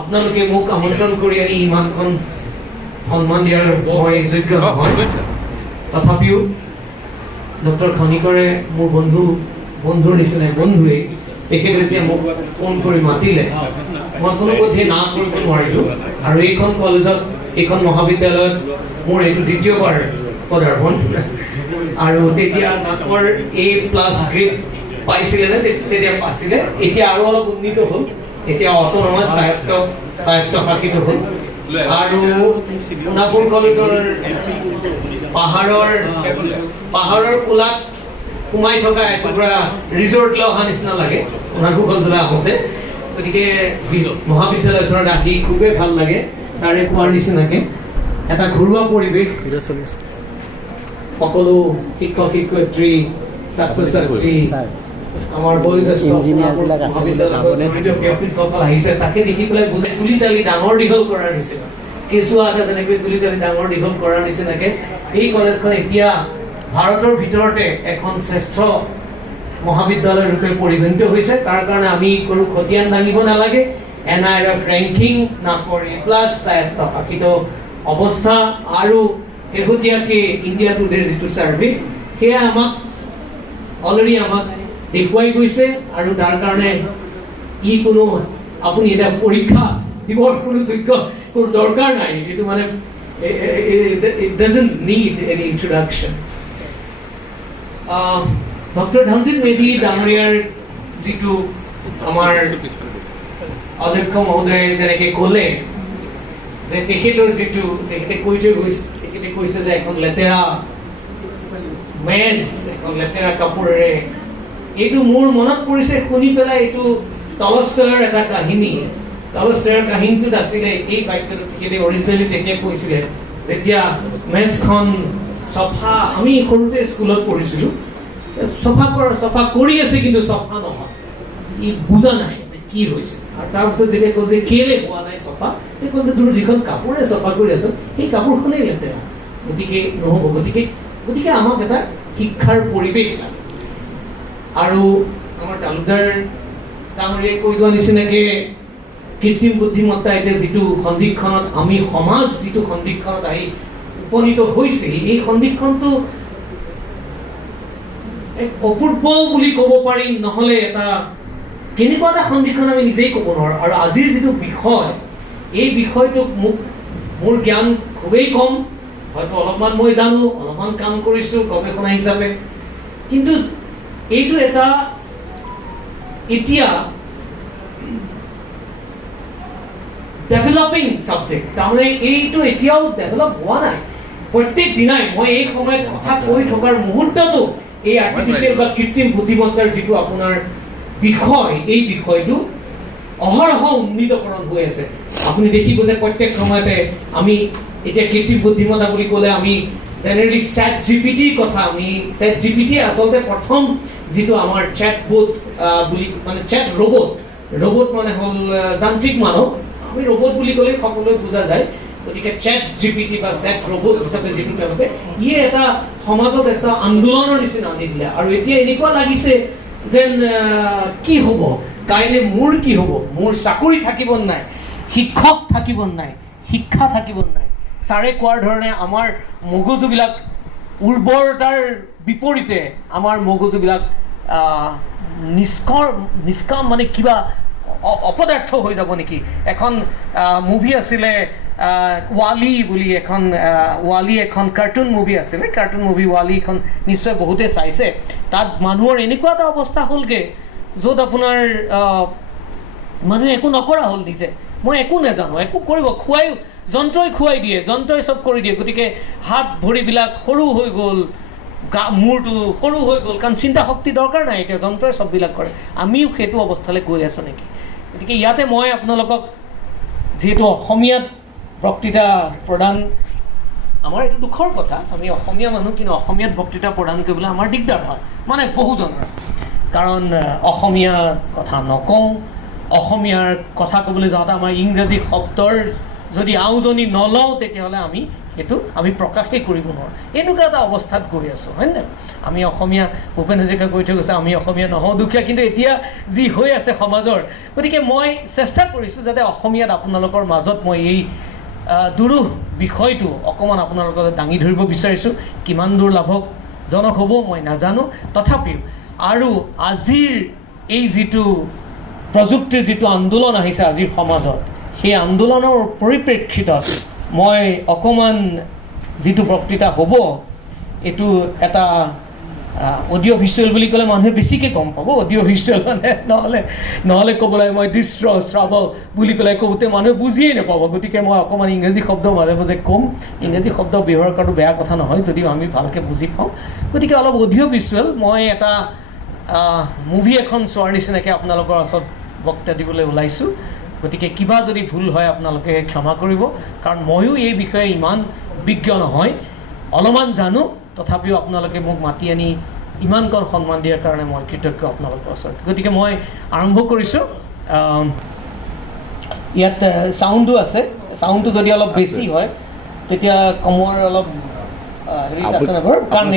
আপোনালোকে মোক আমন্ত্ৰণ কৰি আনি ইমানখন সন্মান দিয়াৰ মই যোগ্য নহয়। তথাপিও ডক্টৰ খনিকৰে মোৰ বন্ধুৰ নিচিনাই বন্ধুৱে তেখেতে যেতিয়া মোক ফোন কৰি মাতিলে মই কোনো পধ্যে না কৰিব নোৱাৰিলোঁ। আৰু এইখন কলেজত এইখন মহাবিদ্যালয়ত মোৰ এইটো দ্বিতীয়বাৰ পদাৰ্পণ। আৰু তেতিয়া নাকৰ A+ গ্ৰেড পাইছিলে নে তেতিয়া পাইছিলে, এতিয়া আৰু অলপ উন্নীত হ'ল, এতিয়া অট'নমাছ স্বায়ত্ত শাসিত হ'ল। আৰু সোণাপুৰ কলেজৰ পাহাৰৰ কোলাত সোমাই থকা এটুকুৰা ৰিজৰ্ট লৈ অহা নিচিনা লাগে সোণাপুৰ কলেজলৈ আহোঁতে। গতিকে মহাবিদ্যালয়খনত আহি খুবেই ভাল লাগে। তাৰে কোৱাৰ নিচিনাকে এটা ঘৰুৱা পৰিৱেশ, সকলো শিক্ষক শিক্ষয়িত্ৰী ছাত্ৰ ছাত্ৰী আমাৰ বয়োজ্যেষ্ঠ ব্যক্তিসকল আহিছে, তাকে দেখি পেলাই বুজাই তুলি তালি ডাঙৰ দীঘল কৰাৰ নিচিনা, কেঁচুৱা এটা যেনেকৈ তুলি তালি ডাঙৰ দীঘল কৰাৰ নিচিনাকে এই কলেজখন এতিয়া ভাৰতৰ ভিতৰতে এখন শ্ৰেষ্ঠ মহাবিদ্যালয় ৰূপে পৰিগণিত হৈছে। তাৰ কাৰণে আমি কোনো খতিয়ান দাঙিব নালাগে। NIRF ৰেংকিং, নাকৰ A+ স্বায়ত্ত শাসিত অৱস্থা আৰু শেহতীয়াকে ইণ্ডিয়া টুডেৰ যিটো ছাৰ্ভে সেয়া অলৰেডি আমাক দেখুৱাই গৈছে। আৰু তাৰ কাৰণে কোনো আপুনি এটা পৰীক্ষা দিবৰ কোনো দৰকাৰ নাই। এইটো মানে it doesn't need any introduction. Doctor Dhanjit Medhi ডাঙৰীয়াৰ যিটো আমাৰ অধ্যক্ষ মহোদয়ে যেনেকে ক'লে যে তেখেতে কৈছে যে এখন লেতেৰা মেজ, এখন লেতেৰা কাপোৰেৰে, এইটো মোৰ মনত পৰিছে শুনি পেলাই। এইটো টলষ্টয়ৰ এটা কাহিনী। টলষ্টয়ৰ কাহিনীটোত আছিলে এই বাক্যটো তেখেতে অৰিজিনেলি তেতিয়া কৈছিলে যেতিয়া মেজখন চফা, আমি সৰুতে স্কুলত পঢ়িছিলো, চফা কৰি আছে কিন্তু চফা নহয়, ই বুজা নাই কি হৈছে। আৰু তাৰপিছত যেতিয়া ক'ল যে কেলে হোৱা নাই চফা, সেই ক'ল যে তোৰ যিখন কাপোৰে চফা কৰি আছ সেই কাপোৰখনেই লেতেৰা, গতিকে নহ'ব। গতিকে আমাক এটা শিক্ষাৰ পৰিৱেশ লাগে। আৰু আমাৰ তালুকদাৰ ডাঙৰীয়াই কৈ যোৱা নিচিনাকে কৃত্ৰিম বুদ্ধিমত্তা এতিয়া যিটো সন্ধিক্ষণত আমি সমাজ যিটো সন্ধিক্ষণত আহি উপনীত হৈছে, এই সন্ধিক্ষণটো এক অপূৰ্ব বুলি ক'ব পাৰি, নহ'লে এটা কেনেকুৱা এটা সন্ধিক্ষণ আমি নিজেই ক'ব নোৱাৰো। আৰু আজিৰ যিটো বিষয়, এই বিষয়টোক মোৰ জ্ঞান খুবেই কম, হয়তো অলপমান মই জানো, অলপমান কাম কৰিছো গৱেষণা হিচাপে, কিন্তু এইটো এটা এতিয়া ডেভেলপিং ছাবজেক্ট। তাৰমানে এইটো এতিয়াও ডেভেলপ হোৱা নাই। প্ৰত্যেক দিনাই মই এই সময়ত কথা কৈ থকাৰ মুহূৰ্ততো এই আৰ্টিফিচিয়েল বা কৃত্ৰিম বুদ্ধিমত্তাৰ যিটো আপোনাৰ বিষয়, এই বিষয়টো অহৰহ উন্নীতকৰণ হৈ আছে। আপুনি দেখিব যে প্ৰত্যেক সময়তে আমি এতিয়া কৃত্ৰিম বুদ্ধিমত্তা বুলি ক'লে আমি জেনেৰেলি ChatGPT কথা, আমি ChatGPT আচলতে প্ৰথম যিটো আমাৰ চেটবট বুলি মানে চেট ৰবট মানে হ'ল যান্ত্ৰিক মানৱ, আমি ৰবট বুলি ক'লে সকলোৱে বুজা যায়। গতিকে ChatGPT বা চেট ৰবট হিচাপে যিটো তেওঁলোকে এটা সমাজত এটা আন্দোলনৰ নিচিনা আনি দিলে। আৰু এতিয়া এনেকুৱা লাগিছে যেন কি হ'ব কাইলৈ, মোৰ কি হ'ব, মোৰ চাকৰি থাকিব নাই, শিক্ষক থাকিব নাই, শিক্ষা থাকিব নাই। ছাৰে কোৱাৰ ধৰণে আমাৰ মগজুবিলাক উৰ্বৰতাৰ বিপৰীতে আমাৰ মগজুবিলাক নিষ্কাম মানে কিবা অপদাৰ্থ হৈ যাব নেকি। এখন মুভি আছিলে ৱালি বুলি, ৱালি এখন কাৰ্টুন মুভি আছিলে, কাৰ্টুন মুভি ৱালি এখন নিশ্চয় বহুতে চাইছে। তাত মানুহৰ এনেকুৱা এটা অৱস্থা হ'লগৈ য'ত আপোনাৰ মানুহে একো নকৰা হ'ল, নিজে মই একো নাজানো, একো কৰিব, যন্ত্ৰই খুৱাই দিয়ে, যন্ত্ৰই চব কৰি দিয়ে। গতিকে হাত ভৰিবিলাক সৰু হৈ গ'ল, মূৰটো সৰু হৈ গ'ল, কাৰণ চিন্তা শক্তি দৰকাৰ নাই, এতিয়া যন্ত্ৰই চববিলাক কৰে। আমিও সেইটো অৱস্থালৈ গৈ আছো নেকি? গতিকে ইয়াতে মই আপোনালোকক যিহেতু অসমীয়াত বক্তৃতা প্ৰদান, আমাৰ এইটো দুখৰ কথা, আমি অসমীয়া মানুহ, কিন্তু অসমীয়াত বক্তৃতা প্ৰদান কৰিবলৈ আমাৰ দিগদাৰ হয়, মানে বহুজনৰ। কাৰণ অসমীয়া কথা নকওঁ, অসমীয়াৰ কথা ক'বলৈ যাওঁতে আমাৰ ইংৰাজী শব্দৰ যদি আউজনি নলওঁ তেতিয়াহ'লে আমি সেইটো আমি প্ৰকাশেই কৰিব নোৱাৰোঁ এনেকুৱা এটা অৱস্থাত গৈ আছোঁ হয় নে আমি অসমীয়া ভূপেন হাজৰিকা কৈ থৈ গৈছে আমি অসমীয়া নহওঁ দুখীয়া কিন্তু এতিয়া যি হৈ আছে সমাজৰ গতিকে মই চেষ্টা কৰিছোঁ যাতে অসমীয়াত আপোনালোকৰ মাজত মই এই দুৰুহ বিষয়টো অকণমান আপোনালোকক দাঙি ধৰিব বিচাৰিছোঁ কিমান দূৰ লাভজনক হ'ব মই নাজানো তথাপিও আৰু আজিৰ এই যিটো প্ৰযুক্তিৰ যিটো আন্দোলন আহিছে আজিৰ সমাজত সেই আন্দোলনৰ পৰিপ্ৰেক্ষিতত মই অকণমান যিটো বক্তৃতা হ'ব এইটো এটা অডিঅ' ভিজুৱেল বুলি ক'লে মানুহে বেছিকৈ গম পাব অডিঅ' ভিজুৱেল মানে নহ'লে ক'ব লাগে মই দৃশ্য শ্ৰাৱক বুলি পেলাই কওঁতে মানুহে বুজিয়েই নাপাব গতিকে মই অকণমান ইংৰাজী শব্দ মাজে মাজে ক'ম ইংৰাজী শব্দ ব্যৱহাৰ কৰাটো বেয়া কথা নহয় যদিও আমি ভালকৈ বুজি পাওঁ গতিকে অলপ অডিঅ' ভিজুৱেল মই এটা মুভি এখন চোৱাৰ নিচিনাকৈ আপোনালোকৰ ওচৰত বক্তৃতা দিবলৈ ওলাইছোঁ গতিকে কিবা যদি ভুল হয় আপোনালোকে ক্ষমা কৰিব কাৰণ ময়ো এই বিষয়ে ইমান বিজ্ঞ নহয় অলপমান জানো তথাপিও আপোনালোকে মোক মাতি আনি ইমানকণ সন্মান দিয়াৰ কাৰণে মই কৃতজ্ঞ আপোনালোকৰ ওচৰত গতিকে মই আৰম্ভ কৰিছোঁ ইয়াত চাউণ্ডো আছে চাউণ্ডটো যদি অলপ বেছি হয় তেতিয়া কমোৱাৰ অলপ হেৰি আছে নহয় কাৰণ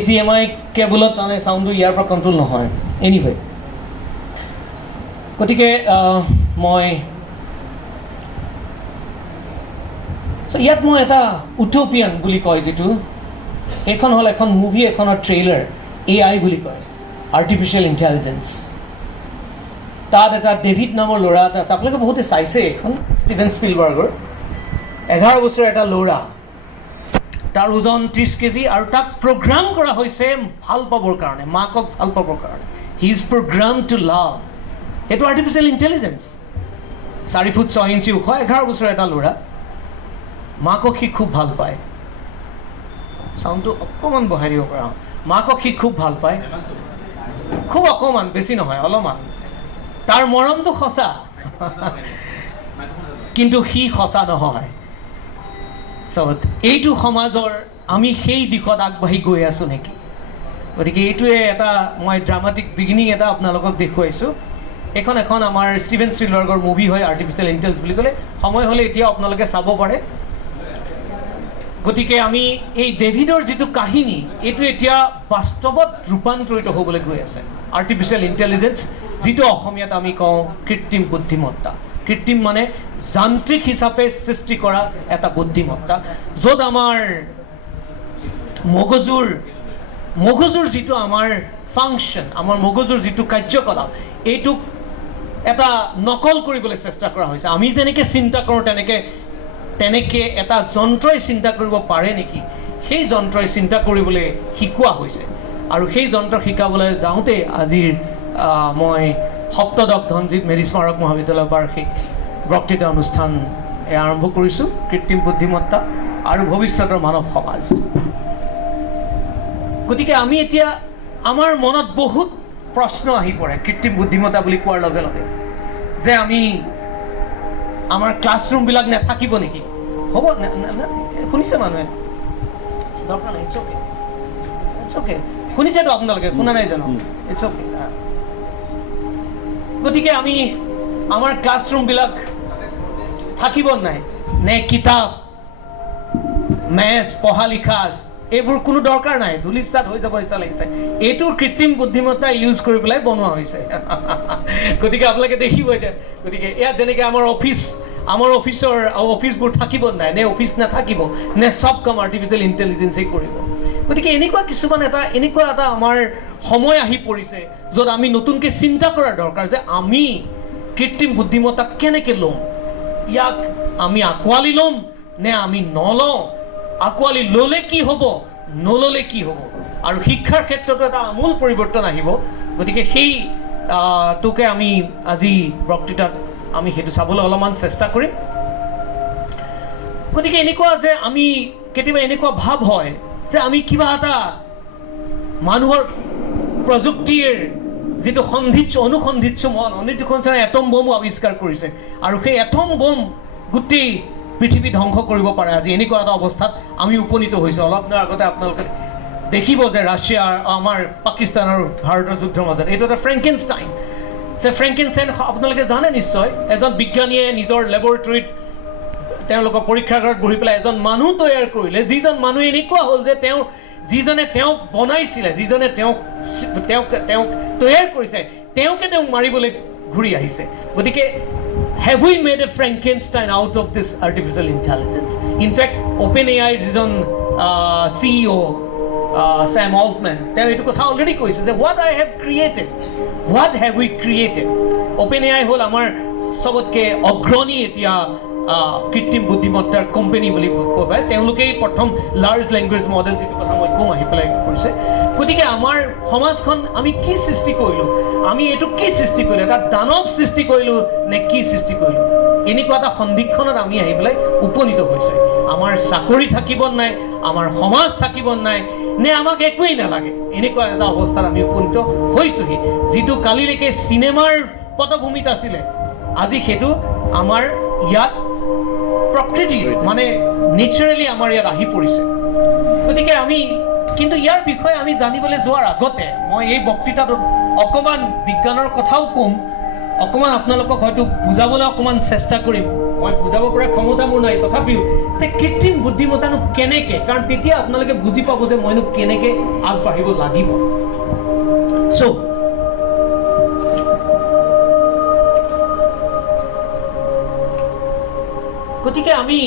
HDMI কেবুলত মানে চাউণ্ডটো ইয়াৰ পৰা কণ্ট্ৰল নহয় এনিৱে গতিকে মই ইয়াত মই এটা উটোপিয়ান বুলি কয় যিটো এইখন হ'ল এখন মুভি এখনৰ ট্ৰেইলাৰ AI বুলি কয় আৰ্টিফিচিয়েল ইণ্টেলিজেঞ্চ তাত এটা ডেভিড নামৰ ল'ৰা এটা আছে আপোনালোকে বহুতে চাইছে এইখন ষ্টিভেন স্পিলবাৰ্গৰ 11 বছৰ এটা ল'ৰা তাৰ ওজন 30 কেজি আৰু তাক প্ৰগ্ৰাম কৰা হৈছে ভাল পাবৰ কাৰণে মাকক ভাল পাবৰ কাৰণে হি ইজ প্ৰগ্ৰাম টু লাভ এইটো আৰ্টিফিচিয়েল ইণ্টেলিজেঞ্চ 4 ফুট 6 ইঞ্চি ওখ 11 বছৰ এটা ল'ৰা মাকক সি খুব ভাল পায় চাউণ্ডটো অকণমান বঢ়াই দিব পৰা মাকক সি খুব ভাল পায় খুব অকণমান বেছি নহয় অলপমান তাৰ মৰমটো সঁচা কিন্তু সি সঁচা নহয় এইটো সমাজৰ আমি সেই দিশত আগবাঢ়ি গৈ আছোঁ নেকি গতিকে এইটোৱে এটা মই ড্ৰামাটিক বিগিনিং এটা আপোনালোকক দেখুৱাইছোঁ এখন আমাৰ ষ্টিভেন স্পিলবাৰ্গৰ মুভি হয় আৰ্টিফিচিয়েল ইণ্টেলিজেঞ্চ বুলি ক'লে সময় হ'লে এতিয়া আপোনালোকে চাব পাৰে গতিকে আমি এই ডেভিডৰ যিটো কাহিনী এইটো এতিয়া বাস্তৱত ৰূপান্তৰিত হ'বলৈ গৈ আছে আৰ্টিফিচিয়েল ইণ্টেলিজেঞ্চ যিটো অসমীয়াত আমি কওঁ কৃত্ৰিম বুদ্ধিমত্তা কৃত্ৰিম মানে যান্ত্ৰিক হিচাপে সৃষ্টি কৰা এটা বুদ্ধিমত্তা য'ত আমাৰ মগজুৰ যিটো আমাৰ ফাংচন আমাৰ মগজুৰ যিটো কাৰ্যকলাপ এইটোক এটা নকল কৰিবলৈ চেষ্টা কৰা হৈছে আমি যেনেকৈ চিন্তা কৰোঁ তেনেকৈ এটা যন্ত্ৰই চিন্তা কৰিব পাৰে নেকি সেই যন্ত্ৰই চিন্তা কৰিবলৈ শিকোৱা হৈছে আৰু সেই যন্ত্ৰ শিকাবলৈ যাওঁতে আজিৰ মই সপ্তদশ ধনজিৎ মেধি স্মাৰক মহাবিদ্যালয়ৰ বাৰ্ষিক বক্তৃতা অনুষ্ঠান আৰম্ভ কৰিছোঁ কৃত্ৰিম বুদ্ধিমত্তা আৰু ভৱিষ্যতৰ মানৱ সমাজ গতিকে আমি এতিয়া আমাৰ মনত বহুত প্ৰশ্ন আহি পৰে কৃত্ৰিম বুদ্ধিমত্তা বুলি কোৱাৰ লগে লগে যে আমি আমাৰ ক্লাছৰুমবিলাক নাথাকিব নেকি হ'ব শুনিছে মানুহে দৰকাৰ নাই ইটছ অ'কে শুনিছেতো আপোনালোকে শুনা নাই জানো ইটছ অ'কে গতিকে আমি আমাৰ ক্লাছৰুমবিলাক থাকিব নাই নে কিতাপ মেথ পঢ়া লিখা এইবোৰ কোনো দৰকাৰ নাই ধূলিচাত হৈ যাব নিচিনা লাগিছে এইটো কৃত্ৰিম বুদ্ধিমত্তা ইউজ কৰি পেলাই বনোৱা হৈছে গতিকে আপোনালোকে দেখিব এতিয়া গতিকে ইয়াত যেনেকৈ আমাৰ অফিচবোৰ থাকিব নাই নে অফিচ নাথাকিব নে চব কাম আৰ্টিফিচিয়েল ইণ্টেলিজেঞ্চেই কৰিব গতিকে এনেকুৱা এটা আমাৰ সময় আহি পৰিছে য'ত আমি নতুনকৈ চিন্তা কৰাৰ দৰকাৰ যে আমি কৃত্ৰিম বুদ্ধিমত্তাক কেনেকৈ ল'ম ইয়াক আমি আঁকোৱালি ল'ম নে আমি নলওঁ আঁকোৱালি ল'লে কি হ'ব নল'লে কি হ'ব আৰু শিক্ষাৰ ক্ষেত্ৰতো এটা আমূল পৰিৱৰ্তন আহিব গতিকে সেইটোকে আমি আজি বক্তৃতাত আমি সেইটো চাবলৈ অলপমান চেষ্টা কৰিম গতিকে এনেকুৱা যে আমি কেতিয়াবা এনেকুৱা ভাৱ হয় যে আমি কিবা এটা মানুহৰ প্ৰযুক্তিৰ যিটো অনুসন্ধিৎসু মন অনুসন্ধিৎসু এটম বোমো আৱিষ্কাৰ কৰিছে আৰু সেই এটম বোম গোটেই পৃথিৱী ধ্বংস কৰিব পাৰে আজি এনেকুৱা এটা অৱস্থাত আমি উপনীত হৈছোঁ অলপ দিনৰ আগতে আপোনালোকে দেখিব যে ৰাছিয়া আমাৰ পাকিস্তান আৰু ভাৰতৰ যুদ্ধৰ মাজত এইটো এটা ফ্ৰেংকেনষ্টাইন আপোনালোকে জানে নিশ্চয় এজন বিজ্ঞানীয়ে নিজৰ লেবৰেটৰীত তেওঁলোকৰ পৰীক্ষাগাৰত বহি পেলাই এজন মানুহ তৈয়াৰ কৰিলে, যিজন মানুহ এনেকুৱা হ'ল যে যিজনে তেওঁক বনাইছিলে, যিজনে তেওঁক তৈয়াৰ কৰিছে, তেওঁক মাৰিবলৈ ঘূৰি আহিছে। গতিকে have we made a Frankenstein out of this artificial intelligence? In fact, OpenAI যিজন CEO Sam Altman, তেওঁ এইটো কথা অলৰেডি কৈছে যে what I have created, what have we created? OpenAI হ'ল আমাৰ সবতকে অগ্ৰণী এতিয়া কৃত্ৰিম বুদ্ধিমত্তাৰ কোম্পানী বুলি ক'ব। তেওঁলোকেই প্ৰথম লাৰ্জ লেংগুৱেজ মডেল যিটো কথা মই কম আহি পেলাই কৰিছে। গতিকে আমাৰ সমাজখন আমি কি সৃষ্টি কৰিলোঁ, আমি এইটো কি সৃষ্টি কৰিলোঁ, এটা দানৱ সৃষ্টি কৰিলোঁ নে কি সৃষ্টি কৰিলোঁ, এনেকুৱা এটা সন্দিক্ষণত আমি আহি পেলাই উপনীত হৈছোঁ। আমাৰ চাকৰি থাকিব নাই, আমাৰ সমাজ থাকিব নাই, নে আমাক একোৱেই নালাগে, এনেকুৱা এটা অৱস্থাত আমি উপনীত হৈছোহি। যিটো কালিলৈকে চিনেমাৰ পটভূমিত আছিলে, আজি সেইটো আমাৰ ইয়াত প্ৰকৃতি মানে নেচাৰেলি আমাৰ ইয়াত আহি পৰিছে। গতিকে আমি কিন্তু ইয়াৰ বিষয়ে আমি জানিবলৈ যোৱাৰ আগতে মই এই বক্তৃতাটোত অকণমান বিজ্ঞানৰ কথাও ক'ম, অকণমান আপোনালোকক হয়তো বুজাবলৈ অকণমান চেষ্টা কৰিম। মই বুজাব পৰা ক্ষমতা মোৰ নাই, তথাপিও যে কৃত্ৰিম বুদ্ধিমত্তানো কেনেকৈ, কাৰণ তেতিয়া আপোনালোকে বুজি পাব যে মইনো কেনেকৈ আগবাঢ়িব লাগিব। চ' গতিকে আমি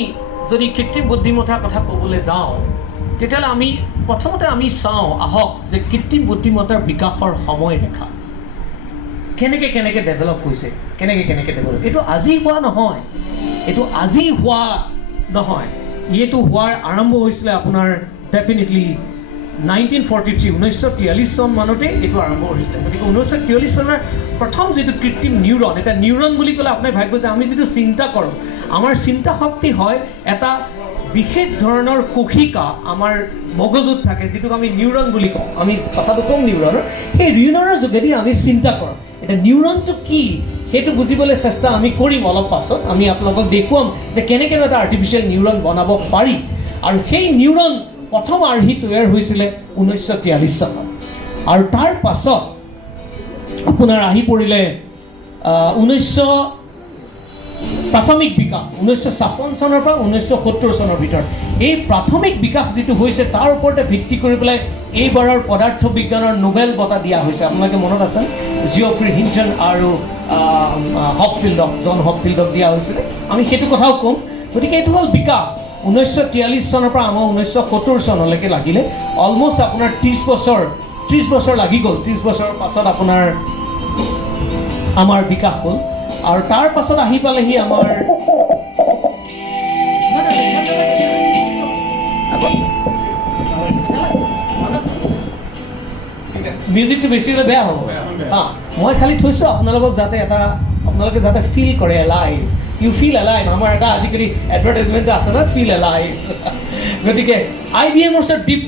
যদি কৃত্ৰিম বুদ্ধিমত্তাৰ কথা ক'বলৈ যাওঁ, তেতিয়াহ'লে আমি প্ৰথমতে আমি চাওঁ আহক যে কৃত্ৰিম বুদ্ধিমত্তাৰ বিকাশৰ সময়ৰেখা কেনেকৈ ডেভেলপ হৈছে, কেনেকৈ ডেভেলপ। এইটো আজি হোৱা নহয়, এইটো হোৱাৰ আৰম্ভ হৈছিলে আপোনাৰ ডেফিনেটলি 1943 1943 চন মানতে এইটো আৰম্ভ হৈছিলে। গতিকে 1943 চনৰ প্ৰথম যিটো কৃত্ৰিম নিউৰন, এটা নিউৰন বুলি ক'লে আপুনি ভাবিব যে আমি যিটো চিন্তা কৰোঁ, আমাৰ চিন্তা শক্তি হয় এটা বিশেষ ধৰণৰ কোশিকা আমাৰ মগজুত থাকে, যিটোক আমি নিউৰন বুলি কওঁ। আমি কথাটো কম নিউৰনৰ, সেই নিউৰনৰ যোগেদি আমি চিন্তা কৰোঁ। এতিয়া নিউৰনটো কি সেইটো বুজিবলৈ চেষ্টা আমি কৰিম অলপ পাছত। আমি আপোনালোকক দেখুৱাম যে কেনেকৈ এটা আৰ্টিফিচিয়েল নিউৰন বনাব পাৰি। আৰু সেই নিউৰন প্ৰথম আৰ্হি তৈয়াৰ হৈছিলে 1943 চনত, আৰু তাৰ পাছত আপোনাৰ আহি পৰিলে প্ৰাথমিক বিকাশ 1956 চনৰ পৰা 1970 চনৰ ভিতৰত। এই প্ৰাথমিক বিকাশ যিটো হৈছে তাৰ ওপৰতে ভিত্তি কৰি পেলাই এইবাৰৰ পদাৰ্থ বিজ্ঞানৰ নোবেল বঁটা দিয়া হৈছে। আপোনালোকে মনত আছে, জিঅ'ফ্ৰি হিঞ্চন আৰু জন হপফিল্ডক দিয়া হৈছিলে। আমি সেইটো কথাও ক'ম। গতিকে এইটো হ'ল বিকাশ 1943 চনৰ পৰা আমাৰ 1970 চনলৈকে লাগিলে। অলমষ্ট আপোনাৰ 30 বছৰ লাগি গ'ল। 30 বছৰৰ পাছত আপোনাৰ আমাৰ বিকাশ হ'ল। আৰু তাৰ পাছত আহি পালেহি আমাৰ মিউজিকটো বেছি হ'লে বেয়া হ'ব। মই খালি থৈছোঁ আপোনালোকে যাতে ফিল কৰে এলাইভ, ইউ ফিল এলাইভ। আমাৰ এটা আজিকালি এডভাৰটাইজমেণ্ট আছে ন, ফিল এলাইভ। গতিকে IBM ৰ ডিপ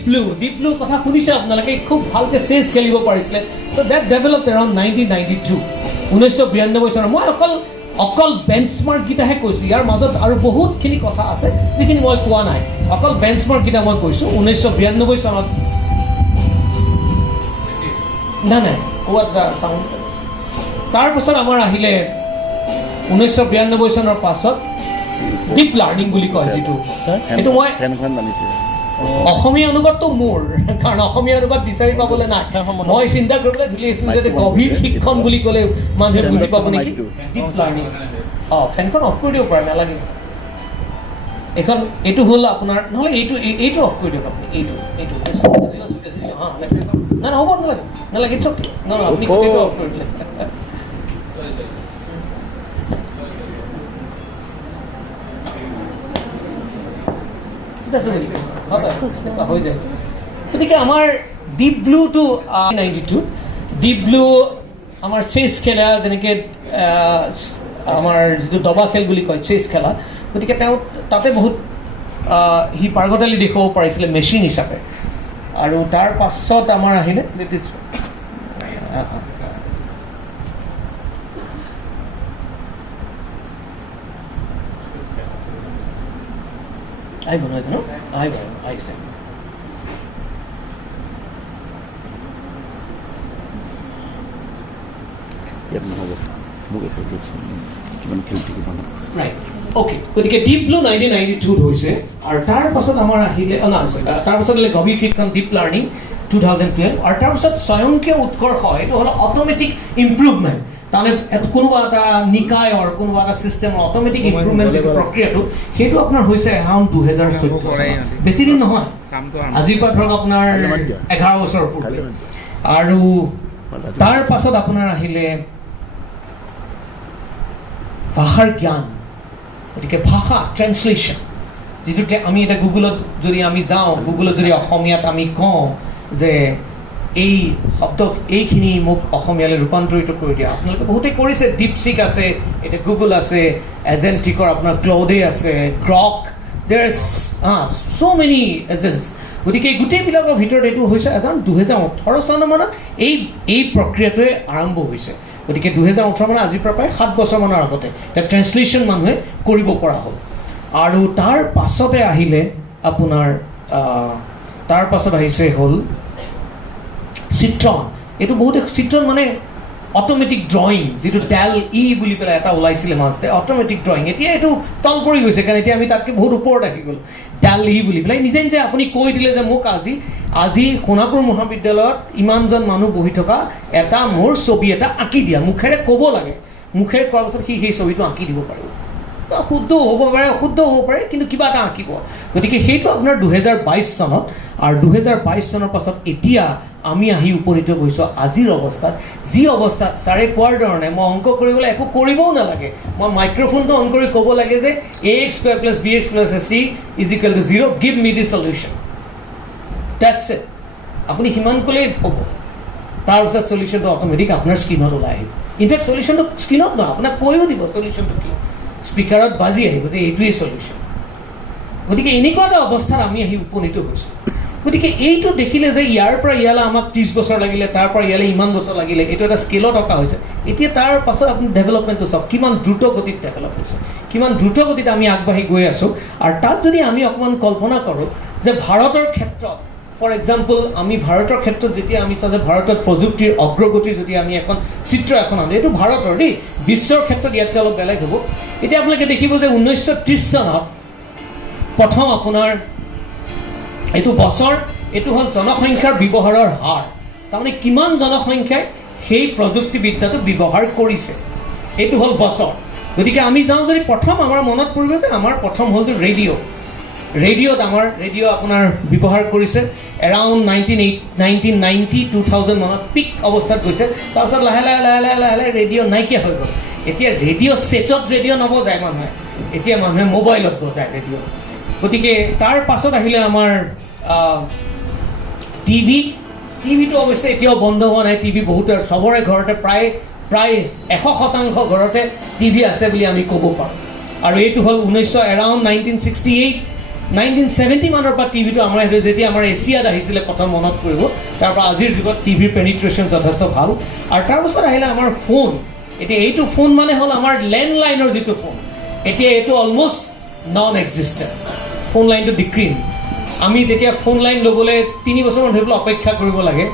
ব্লু কথা শুনিছে আপোনালোকে, খুব ভালকৈ চেছ খেলিব পাৰিছিলে। চ' ডেট ডেভেলপড এৰাউণ্ড 1992 1992 চনৰ। মই অকল বেঞ্চমাৰ্ককেইটাহে কৈছোঁ, ইয়াৰ মাজত আৰু বহুতখিনি কথা আছে যিখিনি মই কোৱা নাই। অকল বেঞ্চমাৰ্ককেইটা মই কৈছোঁ। 1992 চনত নাই চাউণ্ড। তাৰপাছত আমাৰ আহিলে 1992 চনৰ পাছত ডিপ লাৰ্ণিং বুলি কয়, যিটো সেইটো মই অসমীয়া অনুবাদটো মোৰ, কাৰণ অসমীয়া অনুবাদ বিচাৰি পাবলৈ নাই। মই চিন্তা কৰিবলৈ ধৰি আছিলোঁ যে গভীৰ শিক্ষণ বুলি ক'লে মানুহে বুজি পাব নেকি। Deep learning. ফেনখন অফ কৰি দিব পাৰে, নালাগে এইখন। এইটো হ'ল আপোনাৰ, নহ'লে এইটো অফ কৰি দিয়ক আপুনি। এইটো নাই হ'ব, নালাগে ইটছ অ'কে। আপুনি এইটো অফ কৰি দিলে। হৈ যায়। গতিকে আমাৰ ডিপ ব্লুটো 92 ডিপ ব্লু আমাৰ চেছ খেলা, যেনেকৈ আমাৰ যিটো দবা খেল বুলি কয় চেছ খেলা। গতিকে তেওঁ তাতে বহুত সি পাৰ্গতালি দেখুৱাব পাৰিছিলে মেচিন হিচাপে। আৰু তাৰ পাছত আমাৰ আহিলে আহিব নহয় জানো, আহিছে। নহ'ব মোক এইটো কিমান খেলি থাকিব। অ'কে, গতিকে ডিপ ব্লু 1992 হৈছে আৰু তাৰ পাছত আমাৰ আহিলে তাৰ পাছত আহিলে গভীৰ শিক্ষণ ডিপ লাৰ্ণিং 2012 আৰু তাৰপিছত স্বয়ংক্ৰিয় উৎকৰ্ষ, এইটো হ'ল অট'মেটিক ইম্প্ৰুভমেণ্ট। তাৰমানে কোনোবা এটা নিকায়ৰ কোনোবা এটা ছিষ্টেমৰ অট'মেটিক ইম্প্ৰুভমেণ্ট যিটো প্ৰক্ৰিয়াটো সেইটো আপোনাৰ হৈছে এৰাউণ্ড 2014, বেছি দিন নহয়, আজিৰ পৰা ধৰক আপোনাৰ 11 বছৰ পূৰ্বে। আৰু তাৰ পাছত আপোনাৰ আহিলে ভাষাৰ জ্ঞান, গতিকে ভাষা ট্ৰেন্সলেশ্যন, যিটো আমি এতিয়া গুগলত যদি আমি যাওঁ, গুগলত যদি অসমীয়াত আমি কওঁ যে এই শব্দক এইখিনি মোক অসমীয়ালৈ ৰূপান্তৰিত কৰি দিয়া, আপোনালোকে বহুতে কৰিছে। ডিপচিক আছে, এতিয়া গুগল আছে, এজেণ্টিকৰ আপোনাৰ ক্লাউডে আছে, গ্ৰক, দেৰ চ' মেনি এজেণ্টছ। গতিকে গোটেইবিলাকৰ ভিতৰত এইটো হৈছে এজন 2018 চনমানত এই প্ৰক্ৰিয়াটোৱে আৰম্ভ হৈছে। গতিকে 2018 মানে আজিৰ পৰা প্ৰায় 7 বছৰমানৰ আগতে এতিয়া ট্ৰেন্সলেশ্যন মানুহে কৰিব পৰা হ'ল। আৰু তাৰ পাছতে আহিলে আপোনাৰ তাৰ পাছত আহিছে হ'ল চিত্ৰণ। এইটো বহুতে চিত্ৰণ মানে অট'মেটিক ড্ৰয়িং, যিটো ডেল ই বুলি পেলাই এটা ওলাইছিলে মাজতে, অট'মেটিক ড্ৰয়িং। এতিয়া এইটো তল পৰি গৈছে, কাৰণ এতিয়া আমি তাতকৈ বহুত ওপৰত আহি গ'লো। ডেল ই বুলি পেলাই নিজে নিজে আপুনি কৈ দিলে যে মোক আজি সোণাপুৰ মহাবিদ্যালয়ত ইমানজন মানুহ বহি থকা এটা মোৰ ছবি এটা আঁকি দিয়া, মুখেৰে ক'ব লাগে, মুখেৰে কোৱাৰ পাছত সি সেই ছবিটো আঁকি দিব পাৰিব। শুদ্ধও হ'ব পাৰে, অশুদ্ধও হ'ব পাৰে, কিন্তু কিবা এটা আঁকিব। গতিকে সেইটো আপোনাৰ 2022 চনত। আৰু 2022 চনৰ পাছত এতিয়া আমি আহি উপনীত হৈছোঁ আজিৰ অৱস্থাত, যি অৱস্থাত ছাৰে কোৱাৰ ধৰণে মই অংক কৰিবলৈ একো কৰিবও নালাগে, মই মাইক্ৰফোনটো অন কৰি ক'ব লাগে যে ax² + bx + c = 0, give me the solution, that's it. আপুনি সিমান ক'লেই হ'ব, তাৰপিছত সলিউশ্যনটো অট'মেটিক আপোনাৰ স্ক্ৰীণত ওলাই আহিব। ইনফেক্ট সলিউশ্যনটো স্ক্ৰীণত নহয়, আপোনাক কৈও দিব সলিউশ্যনটো কি, স্পীকাৰত বাজি আহিব যে এইটোৱেই সলিউশ্যন। গতিকে এনেকুৱা এটা অৱস্থাত আমি আহি উপনীত হৈছোঁ। গতিকে এইটো দেখিলে যে ইয়াৰ পৰা ইয়ালৈ আমাক 30 বছৰ লাগিলে, তাৰ পৰা ইয়ালৈ ইমান বছৰ লাগিলে, এইটো এটা স্কেলত অঁকা হৈছে। এতিয়া তাৰ পাছত আপুনি ডেভেলপমেণ্টটো চাওক, কিমান দ্ৰুত গতিত ডেভেলপ হৈছে, কিমান দ্ৰুত গতিত আমি আগবাঢ়ি গৈ আছোঁ। আৰু তাত যদি আমি অকণমান কল্পনা কৰোঁ যে ভাৰতৰ ক্ষেত্ৰত, ফৰ এক্সাম্পল আমি ভাৰতৰ ক্ষেত্ৰত যেতিয়া আমি চাওঁ যে ভাৰতত প্ৰযুক্তিৰ অগ্ৰগতিৰ যদি আমি এখন চিত্ৰ এখন আনো, এইটো ভাৰতৰ দেই, বিশ্বৰ ক্ষেত্ৰত ইয়াতকৈ অলপ বেলেগ হ'ব। এতিয়া আপোনালোকে দেখিব যে 1930 চনত প্ৰথম আপোনাৰ এইটো বছৰ, এইটো হ'ল জনসংখ্যাৰ ব্যৱহাৰৰ হাৰ, তাৰমানে কিমান জনসংখ্যাই সেই প্ৰযুক্তিবিদ্যাটো ব্যৱহাৰ কৰিছে, এইটো হ'ল বছৰ। গতিকে আমি যাওঁ যদি প্ৰথম আমাৰ মনত পৰিব যে আমাৰ প্ৰথম হ'লটো ৰেডিঅ'ত আমাৰ ৰেডিঅ' আপোনাৰ ব্যৱহাৰ কৰিছে এৰাউণ্ড 1990-2000 মানত পিক অৱস্থাত গৈছে। তাৰপিছত লাহে লাহে ৰেডিঅ' নাইকিয়া হৈ গ'ল। এতিয়া ৰেডিঅ' ছেটত ৰেডিঅ' নবজায় মানুহে, এতিয়া মানুহে মোবাইলত বজায় ৰেডিঅ'। গতিকে তাৰ পাছত আহিলে আমাৰ টিভিটো অৱশ্যে এতিয়াও বন্ধ হোৱা নাই। টিভি বহুতে চবৰে ঘৰতে প্ৰায় 100% ঘৰতে টিভি আছে বুলি আমি ক'ব পাৰোঁ। আৰু এইটো হ'ল এৰাউণ্ড 1970 মানৰ পৰা টিভিটো আমাৰ যেতিয়া আমাৰ এছিয়াত আহিছিলে প্ৰথম মনত কৰিব, তাৰ পৰা আজিৰ যুগত টিভিৰ পেনিট্ৰেশ্যন যথেষ্ট ভাল। আৰু তাৰপাছত আহিলে আমাৰ ফোন। এতিয়া এইটো ফোন মানে হ'ল আমাৰ লেণ্ডলাইনৰ যিটো ফোন, এতিয়া এইটো অলমষ্ট নন এক্সিষ্টেণ্ট। ফোন লাইনটো ডিক্ৰিম। আমি তেতিয়া ফোন লাইন ল'বলৈ 3 বছৰমান ধৰি পেলাই অপেক্ষা কৰিব লাগে,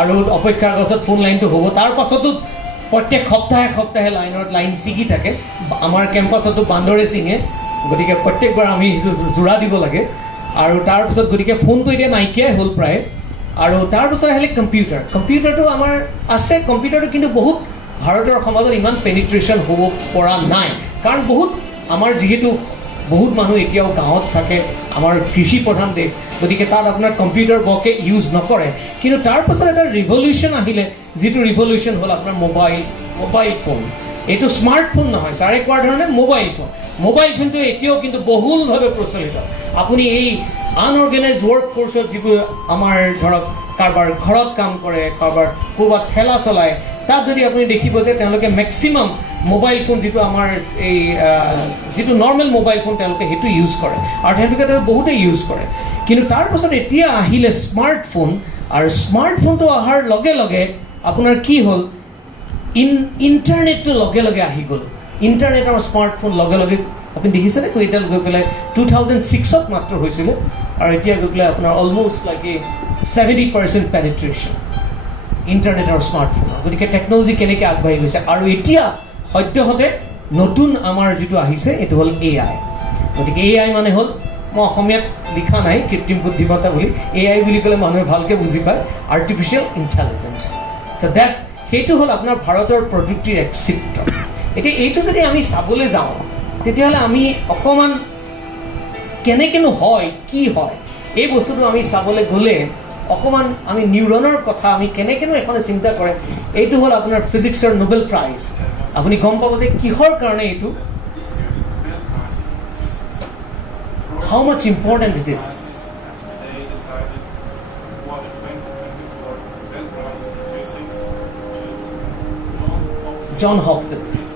আৰু অপেক্ষাৰ পাছত ফোন লাইনটো হ'ব। তাৰ পাছতো প্ৰত্যেক সপ্তাহে লাইন ছিগি থাকে। আমাৰ কেম্পাছতো বান্দৰে ছিঙে, গতিকে প্ৰত্যেকবাৰ আমি সেইটো যোৰা দিব লাগে। আৰু তাৰপিছত গতিকে ফোনটো এতিয়া নাইকিয়াই হ'ল প্ৰায়। আৰু তাৰপিছত আহিলে কম্পিউটাৰটো আমাৰ আছে, কম্পিউটাৰটো কিন্তু বহুত ভাৰতৰ সমাজত ইমান পেনিট্ৰেশ্যন হ'ব পৰা নাই, কাৰণ আমাৰ যিহেতু বহুত মানুহ এতিয়াও গাঁৱত থাকে, আমাৰ কৃষি প্ৰধান দেশ, গতিকে তাত আপোনাৰ কম্পিউটাৰ বৰকৈ ইউজ নকৰে। কিন্তু তাৰপাছত এটা ৰিভলিউশ্যন আহিলে, যিটো ৰিভলিউশ্যন হ'ল আপোনাৰ মোবাইল ফোন। এইটো স্মাৰ্টফোন নহয়, ছাৰে কোৱাৰ ধৰণে মোবাইল ফোনটো এতিয়াও কিন্তু বহুলভাৱে প্ৰচলিত। আপুনি এই আনঅৰ্গেনাইজ ৱৰ্ক ফ'ৰ্চত যিবোৰ আমাৰ ধৰক কাৰোবাৰ ঘৰত কাম কৰে, ক'ৰবাত ঠেলা চলায়, তাত যদি আপুনি দেখিব যে তেওঁলোকে মেক্সিমাম মোবাইল ফোন যিটো আমাৰ এই যিটো নৰ্মেল মোবাইল ফোন তেওঁলোকে সেইটো ইউজ কৰে, আৰু তেওঁলোকে বহুতেই ইউজ কৰে। কিন্তু তাৰপাছত এতিয়া আহিলে স্মাৰ্টফোন, আৰু স্মাৰ্টফোনটো অহাৰ লগে লগে আপোনাৰ কি হ'ল, ইণ্টাৰনেটটো লগে লগে আহি গ'ল। ইণ্টাৰনেট আৰু স্মাৰ্টফোন লগে লগে আপুনি দেখিছেনে? এতিয়া গৈ পেলাই 2006ত মাত্ৰ হৈছিলে, আৰু এতিয়া গৈ পেলাই আপোনাৰ অলমষ্ট লাইক 70% পেনিট্ৰেশ্যন ইণ্টাৰনেট আৰু স্মাৰ্টফোনৰ। গতিকে টেকন'লজি কেনেকৈ আগবাঢ়ি গৈছে, আৰু এতিয়া সদ্যহতে নতুন আমাৰ যিটো আহিছে এইটো হ'ল AI গতিকে AI মানে হ'ল মই অসমীয়াত লিখা নাই কৃত্ৰিম বুদ্ধিমত্তা বুলি AI বুলি ক'লে মানুহে ভালকৈ বুজি পায় আৰ্টিফিচিয়েল ইণ্টেলিজেঞ্চ চ' ডেট সেইটো হ'ল আপোনাৰ ভাৰতৰ প্ৰযুক্তিৰ এক চিত্ৰ এতিয়া এইটো যদি আমি চাবলৈ যাওঁ তেতিয়াহ'লে আমি অকণমান কেনেকেনো হয় কি হয় এই বস্তুটো আমি চাবলৈ গ'লে অকণমান আমি নিউৰনৰ কথা আমি কেনেকেনো এখনে চিন্তা কৰে এইটো হ'ল আপোনাৰ ফিজিক্সৰ নোবেল প্ৰাইজ আপুনি গম পাব যে কিহৰ কাৰণে এইটো how much important it is John Hopkins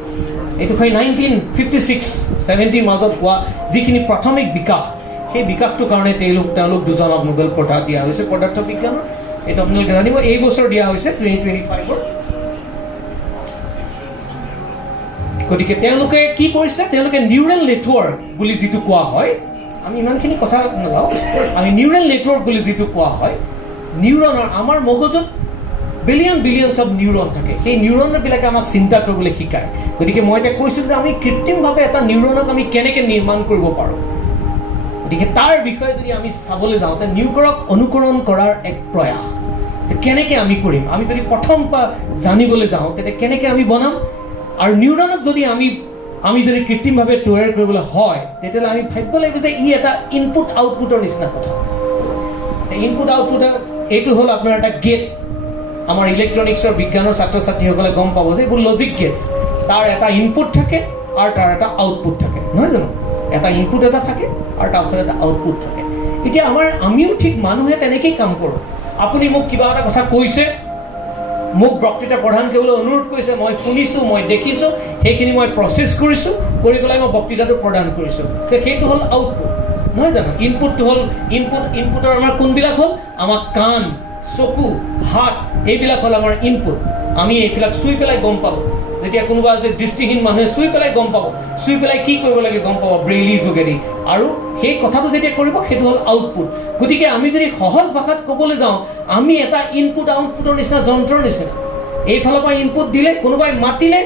এইটো হয় 1956-70 মাজত হোৱা যিখিনি প্ৰাথমিক বিকাশ সেই বিকাশটোৰ কাৰণে তেওঁলোক দুজনক নোবেল বঁটা দিয়া হৈছে পদাৰ্থ বিজ্ঞানৰ এইটো আপোনালোকে জানিব এই বছৰ দিয়া হৈছে 2025 গতিকে তেওঁলোকে কি কৰিছে তেওঁলোকে নিউৰেল নেটৱৰ্ক বুলি যিটো কোৱা হয় আমি ইমানখিনি কথা নাযাওঁ আমি নিউৰেল নেটৱৰ্ক বুলি যিটো কোৱা হয় নিউৰনৰ আমাৰ মগজুত বিলিয়নছ অফ নিউৰন থাকে সেই নিউৰনবিলাকে আমাক চিন্তা কৰিবলৈ শিকায় গতিকে মই এতিয়া কৈছোঁ যে আমি কৃত্ৰিমভাৱে এটা নিউৰনক আমি কেনেকৈ নিৰ্মাণ কৰিব পাৰোঁ গতিকে তাৰ বিষয়ে যদি আমি চাবলৈ যাওঁ তে নিউৰনক অনুকৰণ কৰাৰ এক প্ৰয়াস যে কেনেকৈ আমি কৰিম আমি যদি প্ৰথম জানিবলৈ যাওঁ তেতিয়া কেনেকৈ আমি বনাম আৰু নিউৰনক যদি আমি যদি কৃত্ৰিমভাৱে তৈয়াৰ কৰিবলৈ হয় তেতিয়াহ'লে আমি ভাবিব লাগিব যে ই এটা ইনপুট আউটপুটৰ নিচিনা কথা ইনপুট আউটপুট এইটো হ'ল আপোনাৰ এটা গেট আমাৰ ইলেক্ট্ৰনিক্সৰ বিজ্ঞানৰ ছাত্ৰ ছাত্ৰীসকলে গম পাব যে এইবোৰ লজিক গেটছ তাৰ এটা ইনপুট থাকে আৰু তাৰ এটা আউটপুট থাকে নহয় জানো এটা ইনপুট এটা থাকে আৰু তাৰপিছত এটা আউটপুট থাকে এতিয়া আমিও ঠিক মানুহে তেনেকেই কাম কৰোঁ আপুনি মোক কিবা এটা কথা কৈছে মোক বক্তৃতা প্ৰদান কৰিবলৈ অনুৰোধ কৰিছে মই শুনিছোঁ মই দেখিছোঁ সেইখিনি মই প্ৰচেছ কৰিছোঁ কৰি পেলাই মই বক্তৃতাটো প্ৰদান কৰিছোঁ সেইটো হ'ল আউটপুট নহয় জানো ইনপুটটো হ'ল ইনপুটৰ আমাৰ কোনবিলাক হ'ল আমাৰ কাণ চকু হাত এইবিলাক হ'ল আমাৰ ইনপুট আমি এইবিলাক চুই পেলাই গম পাব যেতিয়া কোনোবা যদি দৃষ্টিহীন মানুহে চুই পেলাই গম পাব চুই পেলাই কি কৰিব লাগে গম পাব ব্ৰেইলি যোগেদি আৰু সেই কথাটো যেতিয়া কৰিব সেইটো হ'ল আউটপুট গতিকে আমি যদি সহজ ভাষাত ক'বলৈ যাওঁ আমি এটা ইনপুট আউটপুটৰ নিচিনা যন্ত্ৰৰ নিচিনা এইফালৰ পৰা ইনপুট দিলে কোনোবাই মাতিলে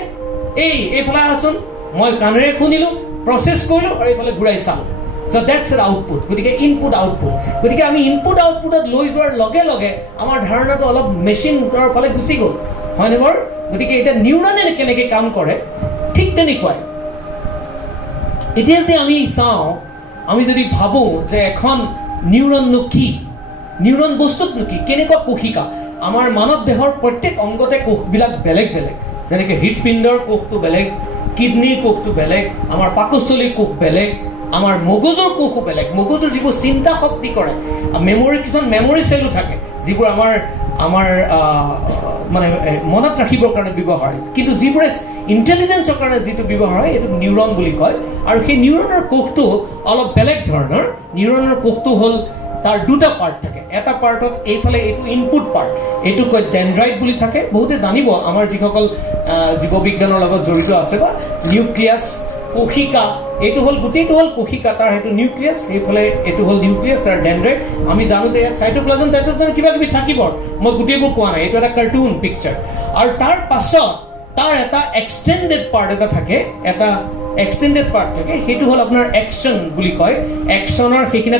এইফালে আহচোন মই কাণেৰে শুনিলোঁ প্ৰচেছ কৰিলোঁ আৰু এইফালে ঘূৰাই চালোঁ So that's an output. গতিকে ইনপুট আউটপুট গতিকে আমি ইনপুট আউটপুটত লৈ যোৱাৰ লগে লগে আমাৰ ধাৰণাটো অলপ মেচিনৰ ফালে গুচি গ'ল হয়নে বাৰু গতিকে এতিয়া নিউৰনে কেনেকৈ কাম কৰে ঠিক তেনেকুৱাই এতিয়া যে আমি চাওঁ আমি যদি ভাবোঁ যে এখন নিউৰননো কি নিউৰন বস্তুতনো কি কেনেকুৱা কোষিকা আমাৰ মানৱ দেহৰ প্ৰত্যেক অংগতে কোষবিলাক বেলেগ বেলেগ যেনেকৈ হৃদপিণ্ডৰ কোষটো বেলেগ কিডনীৰ কোষটো বেলেগ আমাৰ পাকস্থলীৰ কোষ বেলেগ আমাৰ মগজুৰ কোষো বেলেগ মগজুৰ যিবোৰ চিন্তা শক্তি কৰে কিছুমান মেমৰি চেলো থাকে যিবোৰ আমাৰ মানে মনত ৰাখিবৰ কাৰণে ব্যৱহাৰ হয় কিন্তু যিবোৰে ইণ্টেলিজেঞ্চৰ কাৰণে যিটো ব্যৱহাৰ হয় এইটো নিউৰন বুলি কয় আৰু সেই নিউৰনৰ কোষটো অলপ বেলেগ ধৰণৰ নিউৰনৰ কোষটো হ'ল তাৰ দুটা পাৰ্ট থাকে এটা পাৰ্টত এইফালে এইটো ইনপুট পাৰ্ট এইটো কয় ডেনড্ৰাইট বুলি থাকে বহুতে জানিব আমাৰ যিসকল জীৱবিজ্ঞানৰ লগত জড়িত আছে বা নিউক্লিয়াছ কোষিকা এইটো হ'ল গোটেইটো হ'ল কোষিকা তাৰ সেইটো নিউক্লিয়াছ এইফালে এইটো হ'ল নিউক্লিয়াছ তাৰ ডেনড্ৰাইট আমি জানো যে ইয়াত চাইটোপ্লাজম কিবা কিবি থাকিব মই গোটেইবোৰ কোৱা নাই এইটো এটা কাৰ্টুন পিকচাৰ আৰু তাৰ পাছত তাৰ এটা এক্সটেণ্ডেড পাৰ্ট এটা থাকে সেইটো হ'ল আপোনাৰ একশ্যন বুলি কয় একশ্যনৰ সেইখিনি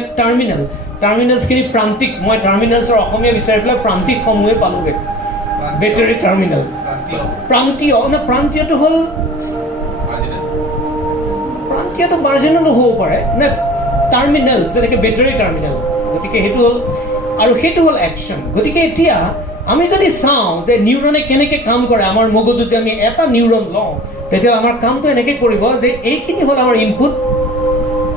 টাৰ্মিনেলছখিনি প্ৰান্তিক মই টাৰ্মিনেলছৰ অসমীয়া বিচাৰি পেলাই প্ৰান্তিকসমূহে পালোগৈ বেটেৰী টাৰ্মিনেল প্ৰান্তীয়টো হ'ল প্ৰান্তীয়টো মাৰ্জিনেলো হ'ব পাৰে নে টাৰ্মিনেল যেনেকৈ বেটেৰী টাৰ্মিনেল গতিকে সেইটো হ'ল আৰু সেইটো হ'ল একশ্যন গতিকে এতিয়া আমি যদি চাওঁ যে নিউৰনে কেনেকৈ কাম কৰে আমাৰ মগজুতে আমি এটা নিউৰন লওঁ তেতিয়া আমাৰ কামটো এনেকৈ কৰিব যে এইখিনি হ'ল আমাৰ ইনপুট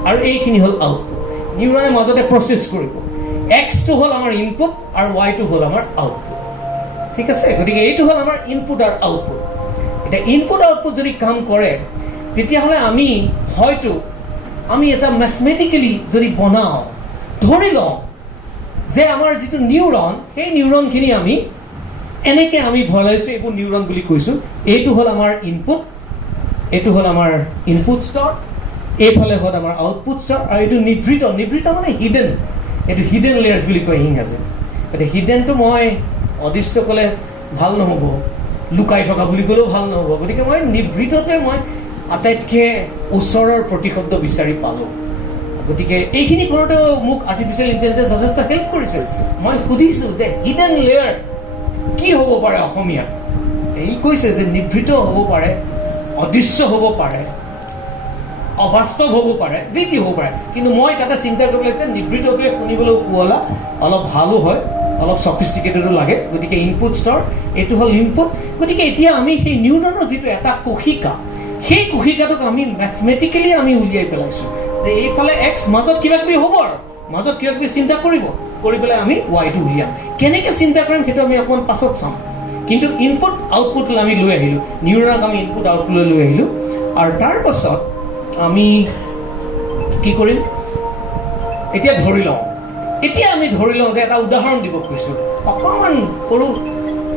আৰু এইখিনি হ'ল আউটপুট নিউৰনে মাজতে প্ৰচেছ কৰিব এক্সটো হ'ল আমাৰ ইনপুট আৰু ৱাইটো হ'ল আমাৰ আউটপুট ঠিক আছে গতিকে এইটো হ'ল আমাৰ ইনপুট আৰু আউটপুট এতিয়া ইনপুট আউটপুট যদি কাম কৰে তেতিয়াহ'লে আমি হয়তো আমি এটা মেথমেটিকেলি যদি বনাওঁ ধৰি লওঁ যে আমাৰ যিটো নিউৰন সেই নিউৰনখিনি আমি এনেকৈ আমি ভৰাইছোঁ এইবোৰ নিউৰন বুলি কৈছোঁ এইটো হ'ল আমাৰ ইনপুট এইটো হ'ল আমাৰ ইনপুট স্তৰ এইফালে হ'ল আমাৰ আউটপুট স্তৰ আৰু এইটো নিভৃত মানে হিডেন এইটো হিডেন লেয়াৰ্ছ বুলি কয় ইংৰাজীত গতিকে হিডেনটো মই অদৃশ্য ক'লে ভাল নহ'ব লুকাই থকা বুলি ক'লেও ভাল নহ'ব গতিকে মই নিভৃততে মই আটাইতকৈ ওচৰৰ প্ৰতিশব্দ বিচাৰি পালোঁ। গতিকে এইখিনি কৰোঁতে মোক আৰ্টিফিচিয়েল ইণ্টেলিজেঞ্চ যথেষ্ট হেল্প কৰিছে। মই সুধিছোঁ যে হিডেন লেয়াৰ কি হ'ব পাৰে অসমীয়াত। ই কৈছে যে নিভৃত হ'ব পাৰে, অদৃশ্য হ'ব পাৰে, অবাস্তৱ হ'ব পাৰে, যি টি হ'ব পাৰে। কিন্তু মই তাতে চিন্তা কৰিব লাগিছে নিভৃতটোৱে শুনিবলৈ শুৱলা, অলপ ভালো হয়, অলপ চফিষ্টিকেটেডো লাগে। গতিকে ইনপুট স্তৰ, এইটো হ'ল ইনপুট। গতিকে এতিয়া আমি সেই নিউৰনৰ যিটো এটা কষিকা, সেই কষিকাটোক আমি মেথমেটিকেলি আমি উলিয়াই পেলাইছোঁ যে এইফালে এক্স, মাজত কিবা কিবি হ'ব আৰু মাজত কিবা কিবি চিন্তা কৰি পেলাই আমি ৱাইটো উলিয়াম। কেনেকৈ চিন্তা কৰিম সেইটো আমি অকণমান পাছত চাম। কিন্তু ইনপুট আউটপুট আমি লৈ আহিলোঁ, নিউৰনক আমি ইনপুট আউটপুট লৈ আহিলোঁ। আৰু তাৰ পাছত আমি কি কৰিম, এতিয়া ধৰি লওঁ যে এটা উদাহৰণ দিব খুজিছোঁ, অকণমান সৰু,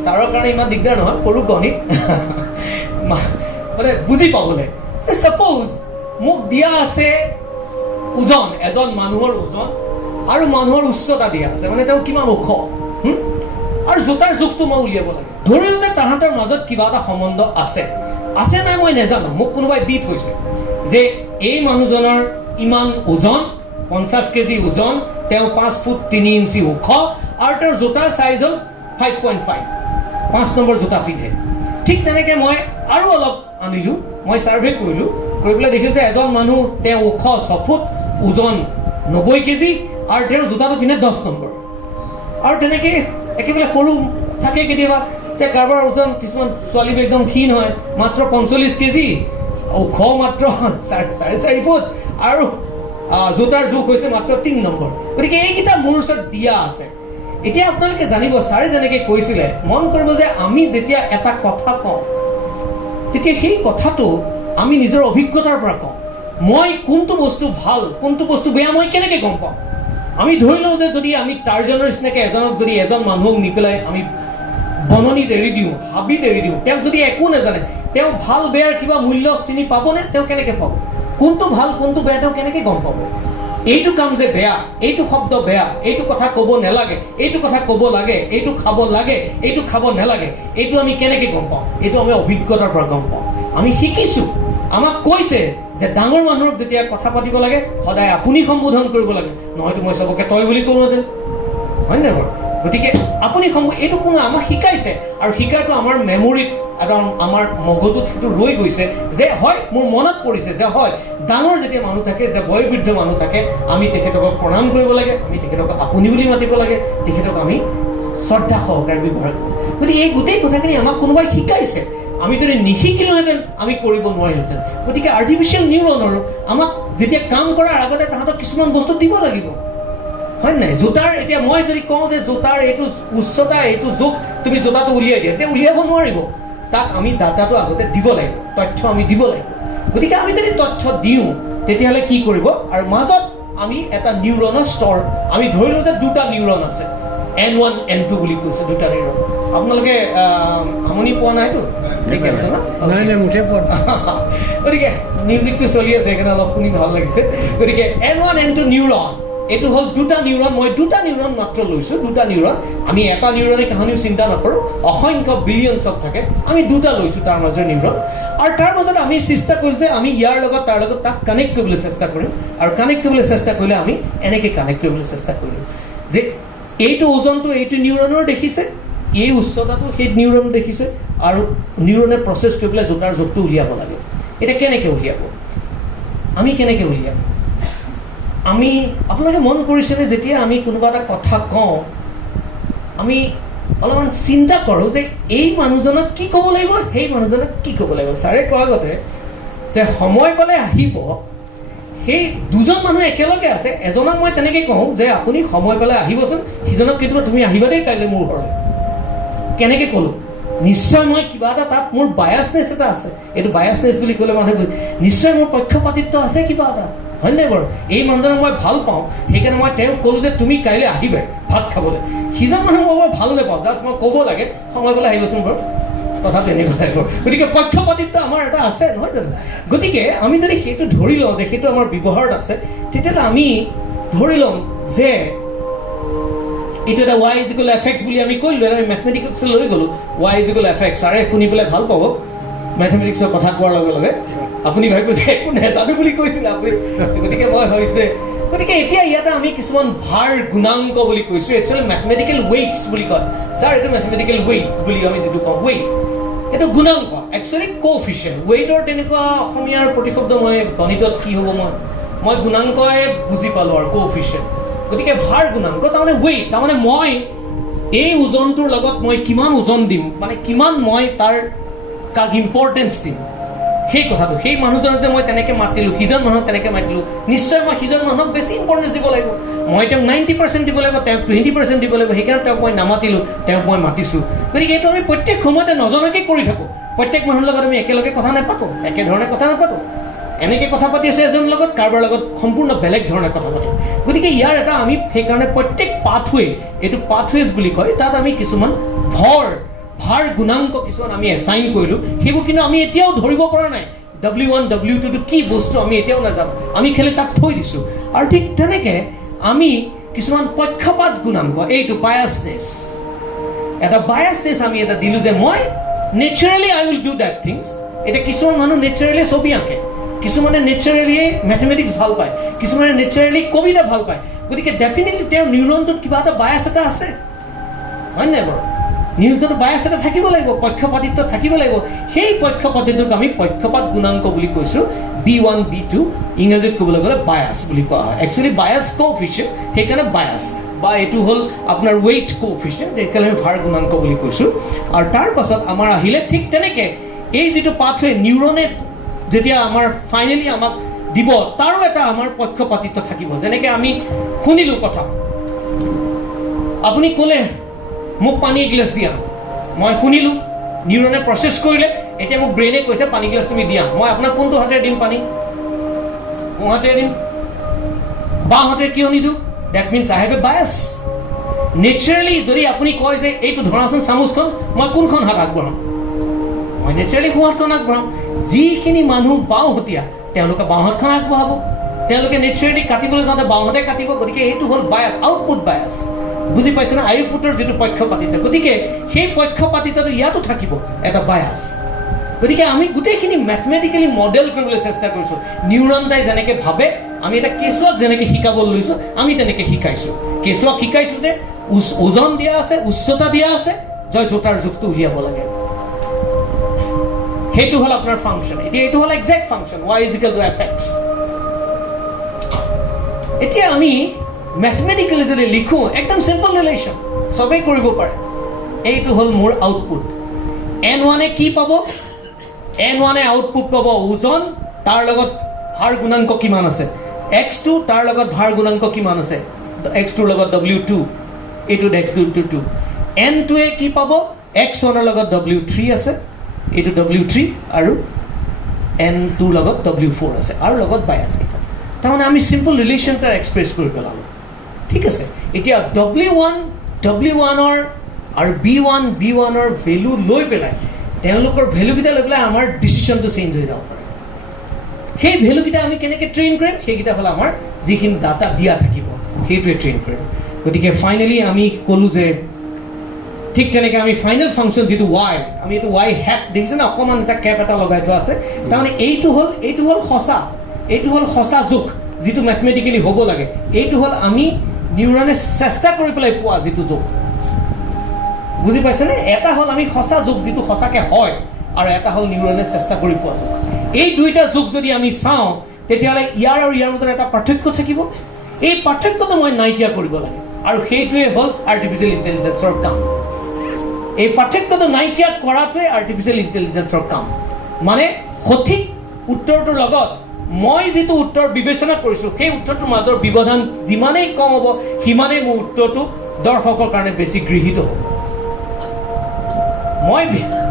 ছাৰৰ কাৰণে ইমান দিগদাৰ নহয়, সৰু গণিত মানে বুজি পাবলৈ। ছাপ'জ মোক দিয়া আছে ওজন, এজন মানুহৰ ওজন আৰু মানুহৰ উচ্চতা দিয়া আছে, মানে তেওঁ কিমান ওখ, আৰু জোতাৰ জোখটো মই উলিয়াব লাগে। ধৰিলোঁ যে তাহাঁতৰ মাজত কিবা এটা সম্বন্ধ আছে নাই মই নাজানো, মোক কোনোবাই দি থৈছে যে এই মানুহজনৰ ইমান ওজন, 50 কেজি ওজন, তেওঁ 5 ফুট 3 ইঞ্চি ওখ, আৰু তেওঁৰ জোতাৰ চাইজ হ'ল 5.5, 5 নম্বৰ জোতা পিন্ধে। ঠিক তেনেকৈ মই আৰু অলপ আনিলোঁ, মই ছাৰ্ভে কৰিলোঁ, কৰি পেলাই দেখিলোঁ যে এজন মানুহ তেওঁ ওখ 6 ফুট, ওজন 90 কেজি, আৰু তেওঁৰ জোতাটো পিন্ধে 10 নম্বৰ। আৰু তেনেকৈ একেবাৰে সৰু থাকে কেতিয়াবা যে কাৰোবাৰ ওজন, কিছুমান ছোৱালী একদম ক্ষীণ হয়, মাত্ৰ 45 কেজি, ওখ মাত্ৰ 4.5 ফুট, আৰু জোতাৰ জোখ হৈছে মাত্ৰ 3 নম্বৰ। গতিকে এইকেইটা মোৰ ওচৰত দিয়া আছে। এতিয়া আপোনালোকে জানিব, ছাৰে যেনেকৈ কৈছিলে, মন কৰিব যে আমি যেতিয়া এটা কথা কওঁ তেতিয়া সেই কথাটো আমি নিজৰ অভিজ্ঞতাৰ পৰা কওঁ। মই কোনটো বস্তু ভাল, কোনটো বস্তু বেয়া, মই কেনেকৈ গম পাওঁ? আমি ধৰি লওঁ যে যদি আমি টাৰ্জনৰ নিচিনাকৈ এজন মানুহক নি পেলাই আমি বননিত এৰি দিওঁ, হাবিত এৰি দিওঁ, তেওঁক যদি একো নাজানে, তেওঁ ভাল বেয়াৰ কিবা মূল্য চিনি পাবনে? তেওঁ কেনেকৈ পাব? কোনটো ভাল কোনটো বেয়া তেওঁ কেনেকৈ গম পাব? এইটো কাম যে বেয়া, এইটো শব্দ বেয়া, এইটো কথা ক'ব নালাগে, এইটো কথা ক'ব লাগে, এইটো খাব লাগে, এইটো খাব নালাগে, এইটো আমি কেনেকৈ গম পাওঁ? এইটো আমি অভিজ্ঞতাৰ পৰা গম পাওঁ। আমি শিকিছোঁ, আমাক কৈছে যে ডাঙৰ মানুহক যেতিয়া কথা পাতিব লাগে সদায় আপুনি সম্বোধন কৰিব লাগে, নহয়তো মই চবকে তই বুলি ক'লোহেঁতেন, হয় নাই বাৰু? গতিকে আপুনি এইটো কোনো আমাক শিকাইছে, আৰু শিকাটো আমাৰ মেমৰিত, আমাৰ মগজুত সেইটো ৰৈ গৈছে যে হয়, মোৰ মনত পৰিছে যে হয়, ডাঙৰ যেতিয়া মানুহ থাকে, যে বয়োবৃদ্ধ মানুহ থাকে, আমি তেখেতক প্ৰণাম কৰিব লাগে, আমি তেখেতক আপুনি বুলি মাতিব লাগে, তেখেতক আমি শ্ৰদ্ধা সহকাৰে ব্যৱহাৰ কৰোঁ। গতিকে এই গোটেই কথাখিনি আমাক কোনোবাই শিকাইছে। আমি যদি নিশিকিলোহেঁতেন আমি কৰিব নোৱাৰিলোহেঁতেন। গতিকে আৰ্টিফিচিয়েল নিউৰনৰো আমাক যেতিয়া কাম কৰাৰ আগতে তাহাঁতক কিছুমান বস্তু দিব লাগিব, হয় নাই? জোতাৰ, এতিয়া মই যদি কওঁ যে জোতাৰ এইটো উচ্চতা, এইটো জোখ, তুমি জোতাটো উলিয়াই দিয়া, তেতিয়া উলিয়াব নোৱাৰিব। তাক আমি ডাটাটো আগতে দিব লাগিব, তথ্য আমি দিব লাগিব। গতিকে আমি যদি তথ্য দিওঁ তেতিয়াহ'লে কি কৰিব? আৰু মাজত আমি এটা নিউৰনৰ স্তৰ, আমি ধৰিলোঁ যে 2টা নিউৰন আছে, N1 N2 বুলি কৈছোঁ, 2টা নিউৰন। আপোনালোকে আমনি পোৱা নাইতো? ঠিক আছে ন? নাই মুঠে পোৱা। গতিকে মিউজিকটো চলি আছে, সেইকাৰণে অলপ শুনি ভাল লাগিছে। গতিকে N1 N2 নিউৰন, এইটো হ'ল 2টা নিউৰন। মই 2টা নিউৰন মাত্ৰ লৈছোঁ, 2টা নিউৰন। আমি এটা নিউৰনে কাহানিও চিন্তা নকৰোঁ, অসংখ্য বিলিয়নছত থাকে, আমি 2টা লৈছোঁ তাৰ মাজৰ নিউৰন। আৰু তাৰ মাজত আমি চেষ্টা কৰিলোঁ যে আমি ইয়াৰ লগত তাৰ লগত তাক কানেক্ট কৰিবলৈ চেষ্টা কৰিম। আৰু কানেক্ট কৰিবলৈ চেষ্টা কৰিলে আমি এনেকৈ কানেক্ট কৰিবলৈ চেষ্টা কৰিলোঁ যে এইটো ওজনটো এইটো নিউৰনৰ দেখিছে, এই উচ্চতাটো সেই নিউৰন দেখিছে, আৰু নিউৰনে প্ৰচেছ কৰি পেলাই জোতাৰ জোখটো উলিয়াব লাগে। এতিয়া কেনেকৈ উলিয়াব? আমি কেনেকৈ উলিয়াম? আমি, আপোনালোকে মন কৰিছেনে, যেতিয়া আমি কোনোবা এটা কথা কওঁ, আমি অলপমান চিন্তা কৰোঁ যে এই মানুহজনক কি ক'ব লাগিব, সেই মানুহজনক কি ক'ব লাগিব। ছাৰে কোৱাৰ আগতে যে সময় পালে আহিব, সেই দুজন মানুহ একেলগে আছে, এজনক মই তেনেকৈ কওঁ যে আপুনি সময় পালে আহিবচোন, সিজনক কিন্তু তুমি আহিবা দেই কাইলৈ মোৰ ঘৰলৈ। কেনেকৈ ক'লোঁ? নিশ্চয় মই কিবা এটা, তাত মোৰ বায়াছনেছ এটা আছে। এইটো বায়াছনেছ বুলি ক'লে মানুহে নিশ্চয় মোৰ পক্ষপাতিত্ব আছে কিবা এটা, হয় নাই বাৰু? এই মানুহজনক মই ভাল পাওঁ, সেইকাৰণে মই তেওঁক ক'লোঁ যে তুমি কাইলৈ আহিবা ভাত খাবলৈ। সিজন মানুহ মই বৰ ভাল নাপাওঁ, জাষ্ট মই ক'ব লাগে সময় পালে আহিবচোন বাৰু, কথাটো এনেকুৱা টাইপৰ। গতিকে পক্ষপাতিত্ব আমাৰ এটা আছে, নহয় জানো? গতিকে আমি যদি সেইটো ধৰি লওঁ যে সেইটো আমাৰ ব্যৱহাৰত আছে, তেতিয়াহ'লে আমি ধৰি ল'ম যে এইটো এটা y = fx বুলি আমি কৰিলোঁ, আমি মেথমেটিক্স লৈ গ'লোঁ, y = fx। ছাৰে শুনি পেলাই ভাল পাব মেথমেটিক্সৰ কথা কোৱাৰ লগে লগে। আপুনি ভাবিব যে একো নেজানো বুলি কৈছিলে আপুনি, গতিকে মই হৈছে গতিকে এতিয়া ইয়াতে আমি কিছুমান ভাৰ গুণাংক বুলি কৈছোঁ, একচুৱেলি মেথমেটিকেল ৱেইটছ বুলি কয়। ছাৰ এইটো মেথমেটিকেল ৱেইট বুলি আমি যিটো কওঁ ৱেইট, এইটো গুণাংক, একচুৱেলি কোএফিচিয়েণ্ট। ৱেইটৰ তেনেকুৱা অসমীয়াৰ প্ৰতিশব্দ মই গণিতত কি হ'ব মই গুণাংকই বুজি পালোঁ আৰু কোএফিচিয়েণ্ট। গতিকে ভাৰ গুণাংক তাৰমানে ৱেইট, তাৰমানে মই এই ওজনটোৰ লগত মই কিমান ওজন দিম, মানে কিমান মই তাৰ কাক ইম্পৰ্টেঞ্চ দিম, সেই কথাটো। সেই মানুহজনক যে মই তেনেকৈ মাতিলোঁ, সিজন মানুহক তেনেকৈ মাতিলোঁ, নিশ্চয় মই সিজন মানুহক বেছি ইম্পৰ্টেঞ্চ দিব লাগিব। মই তেওঁক 90% দিব লাগিব, তেওঁক 20% দিব লাগিব, সেইকাৰণে তেওঁক মই নামাতিলোঁ, তেওঁক মই মাতিছোঁ। গতিকে এইটো আমি প্ৰত্যেক সময়তে নজনাকৈ কৰি থাকোঁ। প্ৰত্যেক মানুহৰ লগত আমি একেলগে কথা নাপাতোঁ, একেধৰণে কথা নাপাতোঁ। এনেকৈ কথা পাতি আছে এজন লগত, কাৰোবাৰ লগত সম্পূৰ্ণ বেলেগ ধৰণে কথা পাতিম। গতিকে ইয়াৰ এটা আমি সেইকাৰণে প্ৰত্যেক পাথৱে, এইটো পাথৱেজ বুলি কয়, তাত আমি কিছুমান ভাৰ গুণাংক কিছুমান আমি এছাইন কৰিলোঁ। সেইবোৰ কিন্তু আমি এতিয়াও ধৰিব পৰা নাই। W1 W2 কি বস্তু আমি এতিয়াও নাজানো, আমি খালি তাত থৈ দিছোঁ। আৰু ঠিক তেনেকৈ আমি কিছুমান পক্ষপাত গুণাংক, এইটো বায়াছনেছ, এটা বায়াছনেছ আমি এটা দিলোঁ যে মই naturally I will do that things. এতিয়া কিছুমান মানুহ নেচাৰেলি ছবি আঁকে, কিছুমানে নেচাৰেলি মেথমেটিক্স ভাল পায়, কিছুমানে নেচাৰেলি কবিতা ভাল পায়। গতিকে ডেফিনেটলি তেওঁৰ নিউৰনটোত কিবা এটা বায়াছ এটা আছে, হয় নাই বাৰু? নিউজতো বায়াছ এটা থাকিব লাগিব, পক্ষপাতিত্ব থাকিব লাগিব। সেই পক্ষপাতিত্বক আমি পক্ষপাত গুণাংক বুলি কৈছোঁ। B1 B2 ইংৰাজীত ক'বলৈ গ'লে বায়াছ বুলি কোৱা হয়। একচুৱেলি বায়াছ কোএফিচিয়েণ্ট, সেইকাৰণে বায়াছ, বা এইটো হ'ল আপোনাৰ ৱেইট কোএফিচিয়েণ্ট, সেইকাৰণে আমি ভাৰ গুণাংক বুলি কৈছোঁ। আৰু তাৰ পাছত আমাৰ আহিলে ঠিক তেনেকৈ এই যিটো পাথৱে নিউৰনে যেতিয়া আমাৰ ফাইনেলি আমাক দিব, তাৰো এটা আমাৰ পক্ষপাতিত্ব থাকিব। যেনেকৈ আমি শুনিলোঁ কথা, আপুনি ক'লে মোক পানী এগিলাচ দিয়া, মই শুনিলোঁ, নিউৰনে প্ৰচেছ কৰিলে, এতিয়া মোক ব্ৰেইনে কৈছে পানী গিলাচ তুমি দিয়া। মই আপোনাক কোনটো হাতেৰে দিম পানী? মোৰ হাতেৰে দিম, বাওঁ হাতেৰে কিয় নিদিওঁ? That means I have a bias. Naturally যদি আপুনি কয় যে এইটো ধৰাচোন চামুচখন, মই কোনখন হাত আগবঢ়াম? মই নেচাৰেলি সোঁ হাতখন আগবঢ়াম। যিখিনি মানুহ বাওঁহতীয়া তেওঁলোকে বাওঁ হাতখন আগবঢ়াব, তেওঁলোকে নেচাৰেলি কাটিবলৈ যাওঁতে বাওঁহাতে কাটিব। গতিকে এইটো হ'ল বায়াছ, আউটপুট বায়াছ। বুজি পাইছে না? আউটপুটৰ যিটো পক্ষপাতিত্ব, গতিকে সেই পক্ষপাতিত্বটো ইয়াতো থাকিব, এটা বায়াছ। গতিকে আমি গোটেইখিনি মেথমেটিকেলি মডেল কৰিবলৈ চেষ্টা কৰিছোঁ। নিউৰনটাই যেনেকৈ ভাবে, আমি এটা কেঁচুৱাক যেনেকৈ শিকাবলৈ লৈছোঁ, আমি তেনেকৈ শিকাইছোঁ। কেঁচুৱাক শিকাইছোঁ যে ওজন দিয়া আছে, উচ্চতা দিয়া আছে, জোতাৰ জোখটো উলিয়াব লাগে। সেইটো হ'ল আপোনাৰ ফাংচন। এতিয়া এইটো হ'ল এক্সাক্ট ফাংচন, y = fx। এতিয়া আমি মেথমেটিকেলি যদি লিখোঁ, একদম চিম্পল ৰিলেশ্যন, চবেই কৰিব পাৰে। এইটো হ'ল মোৰ আউটপুট। N1 কি পাব? N1 আউটপুট পাব ওজন, তাৰ লগত ভাৰ গুণাংক কিমান আছে। X2 তাৰ লগত ভাৰ গুণাংক কিমান আছে, X2 লগত W2, এইটোত X2 N2 কি পাব? X1 লগত W3 আছে, এইটো W3, আৰু N2 লগত W4 আছে, আৰু লগত বায়াছ কেইটা। তাৰমানে আমি চিম্পল ৰিলেশ্যন এটা এক্সপ্ৰেছ কৰি পেলালোঁ। ঠিক আছে, এতিয়া W1 আৰু B1 ভেলু লৈ পেলাই, তেওঁলোকৰ ভেলুকেইটা লৈ পেলাই আমাৰ ডিচিশ্যনটো চেঞ্জ হৈ যাব পাৰে। সেই ভেলুকেইটা আমি কেনেকৈ ট্ৰেইন কৰিম? সেইকেইটা হ'ল আমাৰ যিখিনি ডাটা দিয়া থাকিব, সেইটোৱে ট্ৰেইন কৰিম। গতিকে ফাইনেলি আমি ক'লোঁ যে ঠিক তেনেকৈ আমি ফাইনেল ফাংচন যিটো y, আমি এইটো y হেট দেখিছে না, অকণমান এটা কেপ এটা লগাই থোৱা আছে। তাৰমানে এইটো হ'ল সঁচা, এইটো হ'ল সঁচা জোখ যিটো মেথমেটিকেলি হ'ব লাগে। এইটো হ'ল আমি নিউৰনে চেষ্টা কৰি পেলাই পোৱা যিটো জোখ। বুজি পাইছেনে? এটা হ'ল আমি সঁচা জোখ যিটো সঁচাকৈ হয়, আৰু এটা হ'ল নিউৰনে চেষ্টা কৰি পোৱা জোখ। এই দুইটা জোখ যদি আমি চাওঁ, তেতিয়াহ'লে ইয়াৰ আৰু ইয়াৰ মাজত এটা পাৰ্থক্য থাকিব। এই পাৰ্থক্যটো মই নাইকিয়া কৰিব লাগে, আৰু সেইটোৱে হ'ল আৰ্টিফিচিয়েল ইণ্টেলিজেন্সৰ কাম। এই পাৰ্থক্যটো নাইকিয়া কৰাটোৱে আৰ্টিফিচিয়েল ইণ্টেলিজেন্সৰ কাম। মানে সঠিক উত্তৰটোৰ লগত মই যিটো উত্তৰ বিবেচনা কৰিছোঁ, সেই উত্তৰটোৰ মাজৰ ব্যৱধান যিমানেই কম হ'ব, সিমানেই মোৰ উত্তৰটো দৰ্শকৰ কাৰণে বেছি গৃহীত হ'ব। মই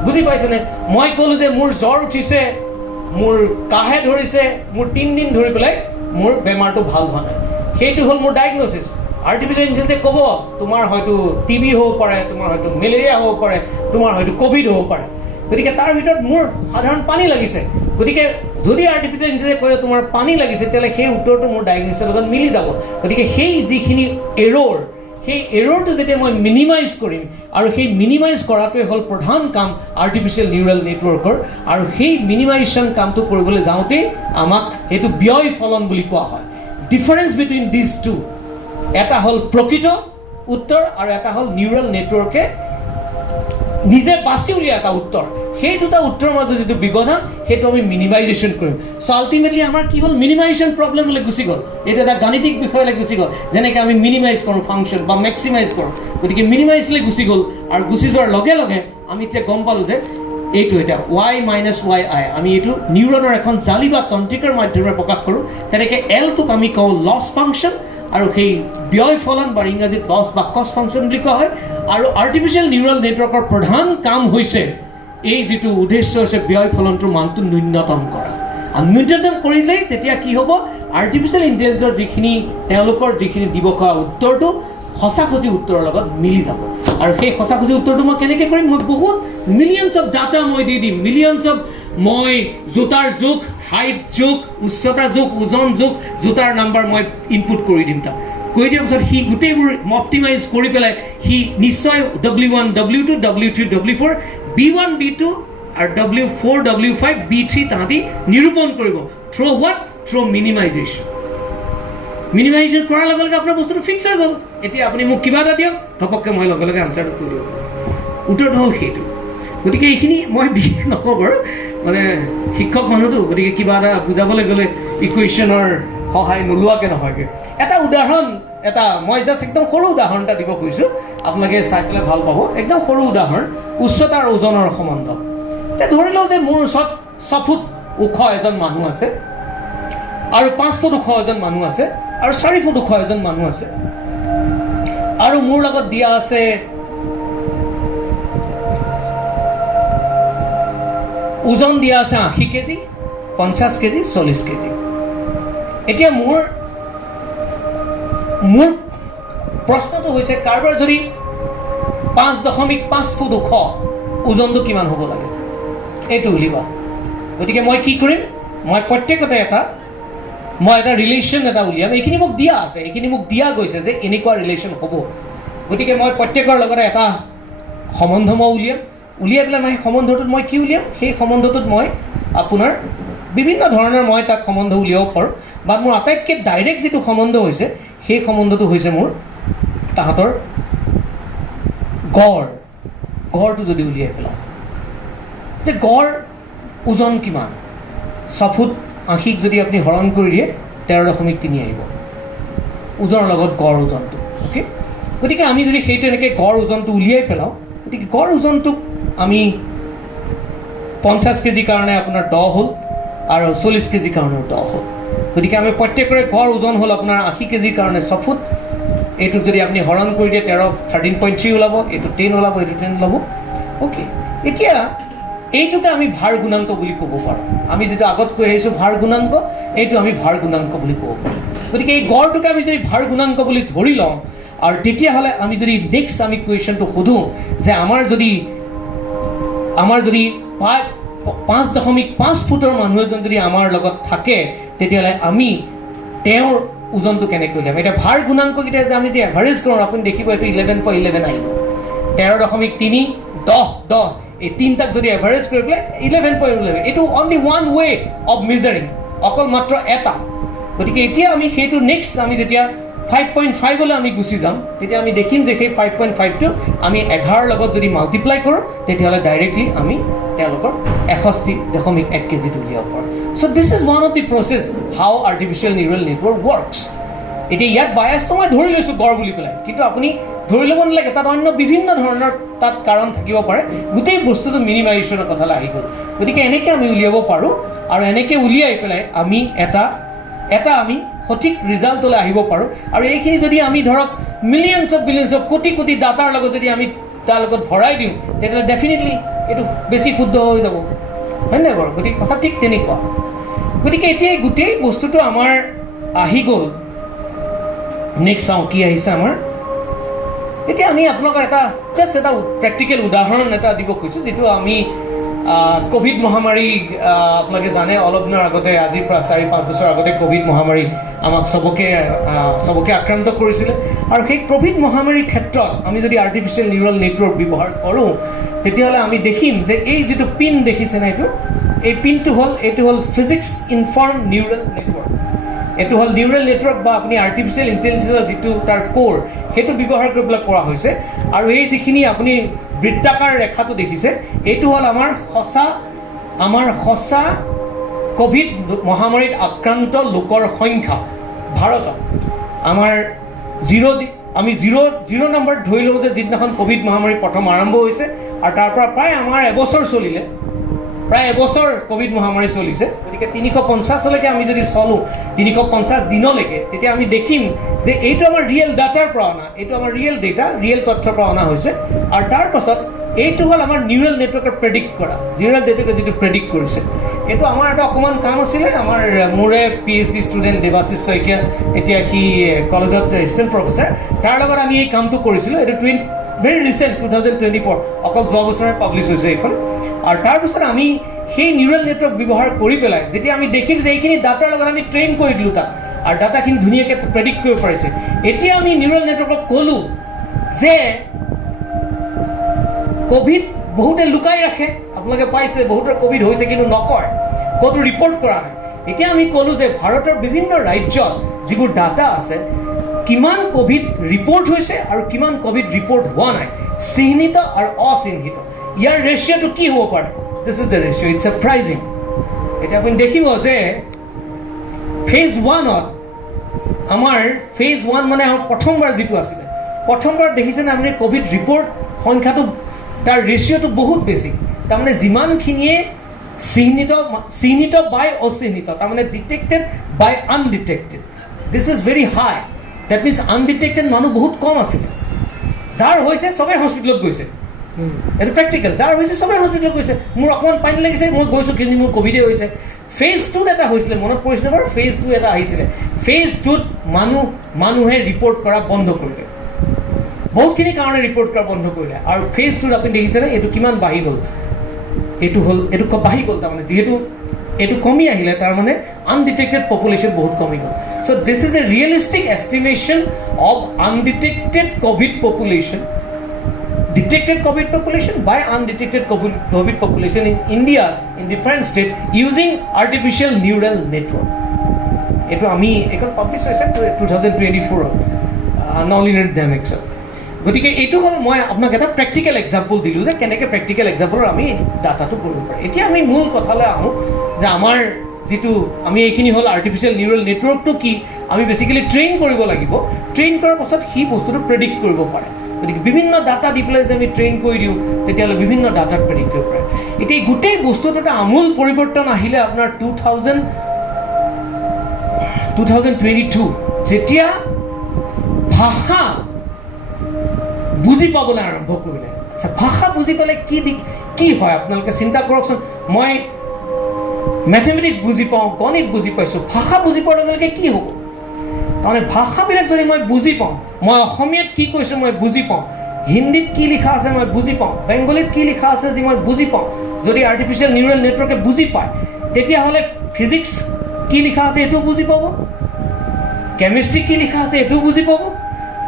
বুজি পাইছেনে? মই ক'লোঁ যে মোৰ জ্বৰ উঠিছে, মোৰ কাহে ধৰিছে, মোৰ 3 দিন ধৰি পেলাই মোৰ বেমাৰটো ভাল হোৱা নাই, সেইটো হ'ল মোৰ ডায়েগন'চিছ। আৰ্টিফিচিয়েল ইণ্টেলিজেন্সে ক'ব তোমাৰ হয়তো TB হ'ব পাৰে, তোমাৰ হয়তো মেলেৰিয়া হ'ব পাৰে, তোমাৰ হয়তো ক'ভিড হ'ব পাৰে। গতিকে তাৰ ভিতৰত মোৰ সাধাৰণ পানী লাগিছে। গতিকে যদি আৰ্টিফিচিয়েল ইণ্টেলিজেন্সে কয় তোমাৰ পানী লাগিছে, তেতিয়াহ'লে সেই উত্তৰটো মোৰ ডায়েগন'চিছৰ লগত মিলি যাব। গতিকে সেই যিখিনি এৰ'ৰ, সেই এৰৰটো যেতিয়া মই মিনিমাইজ কৰিম আৰু সেই মিনিমাইজ কৰাটোৱে হ'ল প্ৰধান কাম আৰ্টিফিচিয়েল নিউৰেল নেটৱৰ্কৰ আৰু সেই মিনিমাইজেশ্যন কামটো কৰিবলৈ যাওঁতেই আমাক এইটো ব্যয় ফলন বুলি কোৱা হয় ডিফাৰেঞ্চ বিটুইন দিজ টু এটা হ'ল প্ৰকৃত উত্তৰ আৰু এটা হ'ল নিউৰেল নেটৱৰ্কে নিজে বাছি উলিয়া এটা উত্তৰ সেই দুটা উত্তৰৰ মাজত যিটো ব্যৱধান সেইটো আমি মিনিমাইজেশ্যন কৰিম চ' আল্টিমেটলি আমাৰ কি হ'ল মিনিমাইজেশ্যন প্ৰব্লেমলৈ গুচি গ'ল এইটো এটা গাণিতিক বিষয়লৈ গুচি গ'ল যেনেকৈ আমি মিনিমাইজ কৰোঁ ফাংচন বা মেক্সিমাইজ কৰোঁ গতিকে মিনিমাইজলৈ গুচি গ'ল আৰু গুচি যোৱাৰ লগে লগে আমি এতিয়া গম পালোঁ যে এইটো এতিয়া y মাইনাছ ৱাই আই আমি এইটো নিউৰনৰ এখন জালি বা তন্ত্ৰিকাৰ মাধ্যমেৰে প্ৰকাশ কৰোঁ তেনেকৈ এলটোক আমি কওঁ লছ ফাংচন আৰু সেই ব্যয় ফলন বা ইংৰাজীত লছ বা কষ্ট ফাংচন বুলি কোৱা হয় আৰু আৰ্টিফিচিয়েল নিউৰেল নেটৱৰ্কৰ প্ৰধান কাম হৈছে এই যিটো উদ্দেশ্য হৈছে ব্যয় ফলনটোৰ মানটো ন্যূনতম কৰা আৰু ন্যূনতম কৰিলেই তেতিয়া কি হ'ব আৰ্টিফিচিয়েল ইণ্টেলিজেন্সৰ যিখিনি তেওঁলোকৰ যিখিনি দিব খোৱা উত্তৰটো সঁচাসঁচি উত্তৰৰ লগত মিলি যাব আৰু সেই সঁচাসঁচি উত্তৰটো মই কেনেকৈ কৰিম মই বহুত মিলিয়নছ অফ ডাটা মই দি দিম মিলিয়নছ অফ মই জোতাৰ জোখ হাইট জোখ উচ্চতা জোখ ওজন জোখ জোতাৰ নাম্বাৰ মই ইনপুট কৰি দিম তাক কৰি দিয়াৰ পিছত সি গোটেইবোৰ অপটিমাইজ কৰি পেলাই সি নিশ্চয় W1 W2 W3 W4 B1 B2 আৰু W4 W5 B3 তাহাঁতি নিৰূপণ কৰিব থ্ৰু হোৱাট থ্ৰু মিনিমাইজেশ্যন মিনিমাইজেশ্যন কৰাৰ লগে লগে আপোনাৰ বস্তুটো ফিক্স হৈ গ'ল এতিয়া আপুনি মোক কিবা এটা দিয়ক ঘপককৈ মই লগে লগে আনচাৰটো কৰি দিয়ক উত্তৰটো হ'ল সেইটো গতিকে এইখিনি মই বিশেষ নকওঁ বাৰু মানে শিক্ষক মানুহটো গতিকে কিবা এটা বুজাবলৈ গ'লে ইকুৱেশ্যনৰ সহায় নোলোৱাকৈ নহয়গৈ এটা উদাহৰণ এটা মই জাষ্ট একদম সৰু উদাহৰণ এটা দিব খুজিছোঁ আপোনালোকে চাই পেলাই ভাল পাব একদম সৰু উদাহৰণ উচ্চতা আৰু ওজনৰ সম্বন্ধ এতিয়া ধৰি লওঁ যে মোৰ ওচৰত 6 ফুট ওখ এজন মানুহ আছে আৰু 5 ফুট ওখ এজন মানুহ আছে আৰু 4 ফুট ওখ এজন মানুহ আছে আৰু মোৰ লগত দিয়া আছে ওজন দিয়া আছে 80 কেজি 50 কেজি 40 কেজি এতিয়া মোৰ প্ৰশ্নটো হৈছে কাৰোবাৰ যদি 5.5 ফুট ওখ ওজনটো কিমান হ'ব লাগে এইটো উলিওৱা গতিকে মই কি কৰিম মই প্ৰত্যেকতে এটা ৰিলেশ্যন এটা উলিয়াম এইখিনি মোক দিয়া আছে এইখিনি মোক দিয়া গৈছে যে এনেকুৱা ৰিলেশ্যন হ'ব গতিকে মই প্ৰত্যেকৰ লগতে এটা সম্বন্ধ মই উলিয়াই পেলাই মই সম্বন্ধটোত মই কি উলিয়াম সেই সম্বন্ধটোত মই আপোনাৰ বিভিন্ন ধৰণৰ মই তাক সম্বন্ধ উলিয়াব পাৰোঁ বা মোৰ আটাইতকৈ ডাইৰেক্ট যিটো সম্বন্ধ হৈছে সেই সম্বন্ধটো হৈছে মোৰ তাহাঁতৰ গড়টো যদি উলিয়াই পেলাওঁ যে গড় ওজন কিমান 6 ফুট 80 যদি আপুনি হৰণ কৰি দিয়ে 13.3 আহিব ওজনৰ লগত গড় ওজনটো অ'কে গতিকে আমি যদি সেইটো এনেকৈ গড় ওজনটো উলিয়াই পেলাওঁ গতিকে গড় ওজনটোক আমি 50 কেজিৰ কাৰণে আপোনাৰ 10 হ'ল আৰু 40 কেজিৰ কাৰণেও 10 হ'ল গতিকে আমি প্ৰত্যেকৰে গড় ওজন হ'ল আপোনাৰ 80 কেজিৰ কাৰণে 6 ফুট এইটোক যদি আপুনি হৰণ কৰি দিয়ে 13.3 ওলাব এইটো 10 ওলাব এইটো 10 ওলাব অ'কে এতিয়া এইটোকে আমি ভাৰ গুণাংক বুলি ক'ব পাৰোঁ আমি যিটো আগত কৈ আহিছোঁ ভাৰ গুণাংক এইটো আমি ভাৰ গুণাংক বুলি ক'ব পাৰোঁ গতিকে এই গড়টোকে আমি যদি ভাৰ গুণাংক বুলি ধৰি লওঁ আৰু তেতিয়াহ'লে আমি যদি নেক্সট আমি কুৱেশ্যনটো সোধোঁ যে আমাৰ যদি 5.5 ফুটৰ মানুহ এজন যদি আমাৰ লগত থাকে তেতিয়াহ'লে আমি তেওঁৰ ওজনটো কেনেকৈ উলিয়াম এতিয়া ভাৰ গুণাংককেইটা যে আমি যে এভাৰেজ কৰোঁ আপুনি দেখিব এইটো 11.11 আহিব 13.3 10 এই তিনিটাক যদি এভাৰেজ কৰি পেলাই 11.11 এইটো only one way of measuring অকল মাত্ৰ এটা গতিকে এতিয়া আমি সেইটো নেক্সট আমি যেতিয়া 5.5 আমি গুচি যাম তেতিয়া আমি দেখিম যে সেই 5.5টো আমি 11 লগত যদি মাল্টিপ্লাই কৰোঁ তেতিয়াহ'লে ডাইৰেক্টলি আমি তেওঁলোকৰ 61.1 কেজিটো উলিয়াব পাৰোঁ so' this is one of the process how artificial neural network works এতিয়া ইয়াত বায়াছটো মই ধৰি লৈছোঁ গড় বুলি পেলাই কিন্তু আপুনি ধৰি ল'ব নালাগে তাত অন্য বিভিন্ন ধৰণৰ তাত কাৰণ থাকিব পাৰে গোটেই বস্তুটো মিনিমাইজেশ্যনৰ কথালৈ আহি গ'ল গতিকে এনেকৈ আমি উলিয়াব পাৰোঁ আৰু এনেকৈ উলিয়াই পেলাই আমি এটা আমি সঠিক ৰিজাল্টলৈ আহিব পাৰোঁ আৰু এইখিনি যদি আমি ধৰক মিলিয়নছ অফ কোটি ডাটাৰ লগত যদি আমি তাৰ লগত ভৰাই দিওঁ তেতিয়াহ'লে ডেফিনেটলি এইটো বেছি শুদ্ধ হৈ যাব হয় নাই বাৰু গতিকে কথা ঠিক তেনেকুৱা গতিকে এতিয়া গোটেই বস্তুটো আমাৰ আহি গ'ল নেক্সট চাওঁ কি আহিছে আমাৰ এতিয়া আমি আপোনালোকৰ এটা জাষ্ট এটা প্ৰেক্টিকেল উদাহৰণ এটা দিব খুজিছোঁ যিটো আমি কোভিড মহামাৰী আপোনালোকে জানে অলপ দিনৰ আগতে আজি প্ৰায় 4-5 বছৰ আগতে কোভিড মহামাৰী আমাক চবকে আক্ৰান্ত কৰিছিলে আৰু সেই কোভিড মহামাৰীৰ ক্ষেত্ৰত আমি যদি আৰ্টিফিচিয়েল নিউৰেল নেটৱৰ্ক ব্যৱহাৰ কৰোঁ তেতিয়াহ'লে আমি দেখিম যে এই যিটো পিন দেখিছে না এই পিনটো এইটো হ'ল ফিজিক্স ইনফৰ্ম নিউৰেল নেটৱৰ্ক। এইটো হ'ল নিউৰেল নেটৱৰ্ক বা আপুনি আৰ্টিফিচিয়েল ইণ্টেলিজেন্সৰ যিটো তাৰ কোৰ সেইটো ব্যৱহাৰ কৰি পেলাই কৰা হৈছে আৰু এই যিখিনি আপুনি বৃত্তাকাৰ ৰেখাটো দেখিছে এইটো হ'ল আমাৰ সঁচা কোভিড মহামাৰীত আক্ৰান্ত লোকৰ সংখ্যা ভাৰতত। আমাৰ আমি জিৰ' নম্বৰ ধৰি লওঁ যে যিদিনাখন কোভিড মহামাৰী প্ৰথম আৰম্ভ হৈছে আৰু তাৰ পৰা প্ৰায় আমাৰ এবছৰ চলিলে, প্ৰায় এবছৰ কোভিড মহামাৰী চলিছে। গতিকে 350লৈকে আমি যদি চলোঁ 350 দিনলৈকে তেতিয়া আমি দেখিম যে এইটো আমাৰ ৰিয়েল ডাটাৰ পৰা অনা, এইটো আমাৰ ৰিয়েল ডেটা, ৰিয়েল তথ্যৰ পৰা অনা হৈছে আৰু তাৰ পাছত এইটো হ'ল আমাৰ নিউৰেল নেটৱৰ্কে প্ৰেডিক্ট কৰা, নিউৰেল নেটৱৰ্কে যিটো প্ৰেডিক্ট কৰিছে। এইটো আমাৰ এটা অকণমান কাম আছিলে, মোৰে PhD ষ্টুডেণ্ট দেৱাশিষ শইকীয়া, এতিয়া সি কলেজত এছিষ্টেণ্ট প্ৰফেচাৰ, তাৰ লগত আমি এই কামটো কৰিছিলোঁ। এইটো ভেৰি ৰিচেণ্ট 2024 অকল যোৱা বছৰে পাব্লিছ হৈছে এইখন। আৰু তাৰপিছত আমি সেই নিউৰেল নেটৱৰ্ক ব্যৱহাৰ কৰি পেলাই যেতিয়া আমি দেখিম যে এইখিনি ডাটাৰ লগত আমি ট্ৰেইন কৰি দিলোঁ তাক আৰু ডাটাখিনি ধুনীয়াকৈ প্ৰেডিক্ট কৰিব পাৰিছে। এতিয়া আমি নিউৰেল নেটৱৰ্কক ক'লোঁ যে কোভিড বহুতে লুকাই ৰাখে, আপোনালোকে পাইছে বহুতৰ কোভিড হৈছে কিন্তু নকয়, ক'তো ৰিপৰ্ট কৰা নাই। এতিয়া আমি ক'লোঁ যে ভাৰতৰ বিভিন্ন ৰাজ্যত যিবোৰ ডাটা আছে কিমান কোভিড ৰিপৰ্ট হৈছে আৰু কিমান কোভিড ৰিপৰ্ট হোৱা নাই, চিহ্নিত আৰু অচিহ্নিত, ইয়াৰ ৰেচিঅ'টো কি হ'ব পাৰে? This is the ratio', it's surprising. এতিয়া আপুনি দেখিব যে ফেজ 1ত আমাৰ ফেজ 1 মানে আমাৰ প্ৰথমবাৰ যিটো আছিলে, প্ৰথমবাৰ দেখিছেনে আপুনি কোভিড ৰিপৰ্ট সংখ্যাটো তাৰ ৰেচিঅ'টো বহুত বেছি, তাৰমানে যিমানখিনিয়ে চিহ্নিত বাই অচিহ্নিত, তাৰমানে detected by undetected, this is very high. That means undetected মানুহ বহুত কম আছিলে, যাৰ হৈছে চবেই হস্পিটেলত গৈছে, এইটো প্ৰেক্টিকেল, যাৰ হৈছে চবেই হস্পিটেলত গৈছে। মোৰ অকণমান পানী লাগিছে, মই গৈছোঁ কিন্তু মোৰ কোভিডে হৈছে। ফেজ 2ত এটা হৈছিলে, মনত পৰিছে বাৰু, ফেজ 2 এটা আহিছিলে। ফেজ 2ত মানুহে ৰিপৰ্ট কৰা বন্ধ কৰিলে, বহুতখিনি কাৰণে ৰিপৰ্ট কৰা বন্ধ কৰিলে। আৰু ফেজ 2ত আপুনি দেখিছেনে এইটো কিমান বাঢ়ি গ'ল, এইটো বাঢ়ি গ'ল, তাৰমানে যিহেতু এইটো কমি আহিলে তাৰমানে আনডিটেক্টেড পপুলেশ্যন বহুত কমি গ'ল। So' this is a realistic estimation of undetected COVID population, detected COVID population by undetected COVID population in India in different states using artificial neural network. এইটো আমি এখন পাব্লিছ হৈছে 2024 নলিনাৰ ডাইনামিক্সত। গতিকে এইটো হ'ল মই আপোনাক এটা প্ৰেক্টিকেল এক্সাম্পল দিলোঁ যে কেনেকৈ প্ৰেক্টিকেল এক্সাম্পলৰ আমি ডাটাটো কৰিব পাৰোঁ। এতিয়া আমি মূল কথালৈ আহোঁ যে আমাৰ যিটো আমি এইখিনি হ'ল আৰ্টিফিচিয়েল নিউৰেল নেটৱৰ্কটো কি, আমি বেচিকেলি ট্ৰেইন কৰিব লাগিব। ট্ৰেইন কৰাৰ পাছত সি বস্তুটো প্ৰেডিক্ট কৰিব পাৰে। গতিকে বিভিন্ন ডাটা দি পেলাই যদি আমি ট্ৰেইন কৰি দিওঁ তেতিয়াহ'লে বিভিন্ন ডাটাক প্ৰেডিক্ট কৰিব পাৰে। এতিয়া গোটেই বস্তুটো এটা আমূল পৰিৱৰ্তন আহিলে আপোনাৰ 2022 যেতিয়া ভাষা বুজি পাবলৈ আৰম্ভ কৰিলে। আচ্ছা, ভাষা বুজি পালে কি হয় আপোনালোকে চিন্তা কৰকচোন। মই মেথমেটিক্স বুজি পাওঁ, গণিত বুজি পাইছোঁ, ভাষা বুজি পোৱাৰ লগে লগে কি হ'ব? তাৰমানে ভাষাবিলাক যদি মই বুজি পাওঁ, মই অসমীয়াত কি কৈছোঁ মই বুজি পাওঁ, হিন্দীত কি লিখা আছে মই বুজি পাওঁ, বেংগলীত কি লিখা আছে যদি মই বুজি পাওঁ, যদি আৰ্টিফিচিয়েল নিউৰেল নেটৱৰ্কে বুজি পায় তেতিয়াহ'লে ফিজিক্স কি লিখা আছে এইটোও বুজি পাব, কেমিষ্ট্ৰি কি লিখা আছে এইটোও বুজি পাব,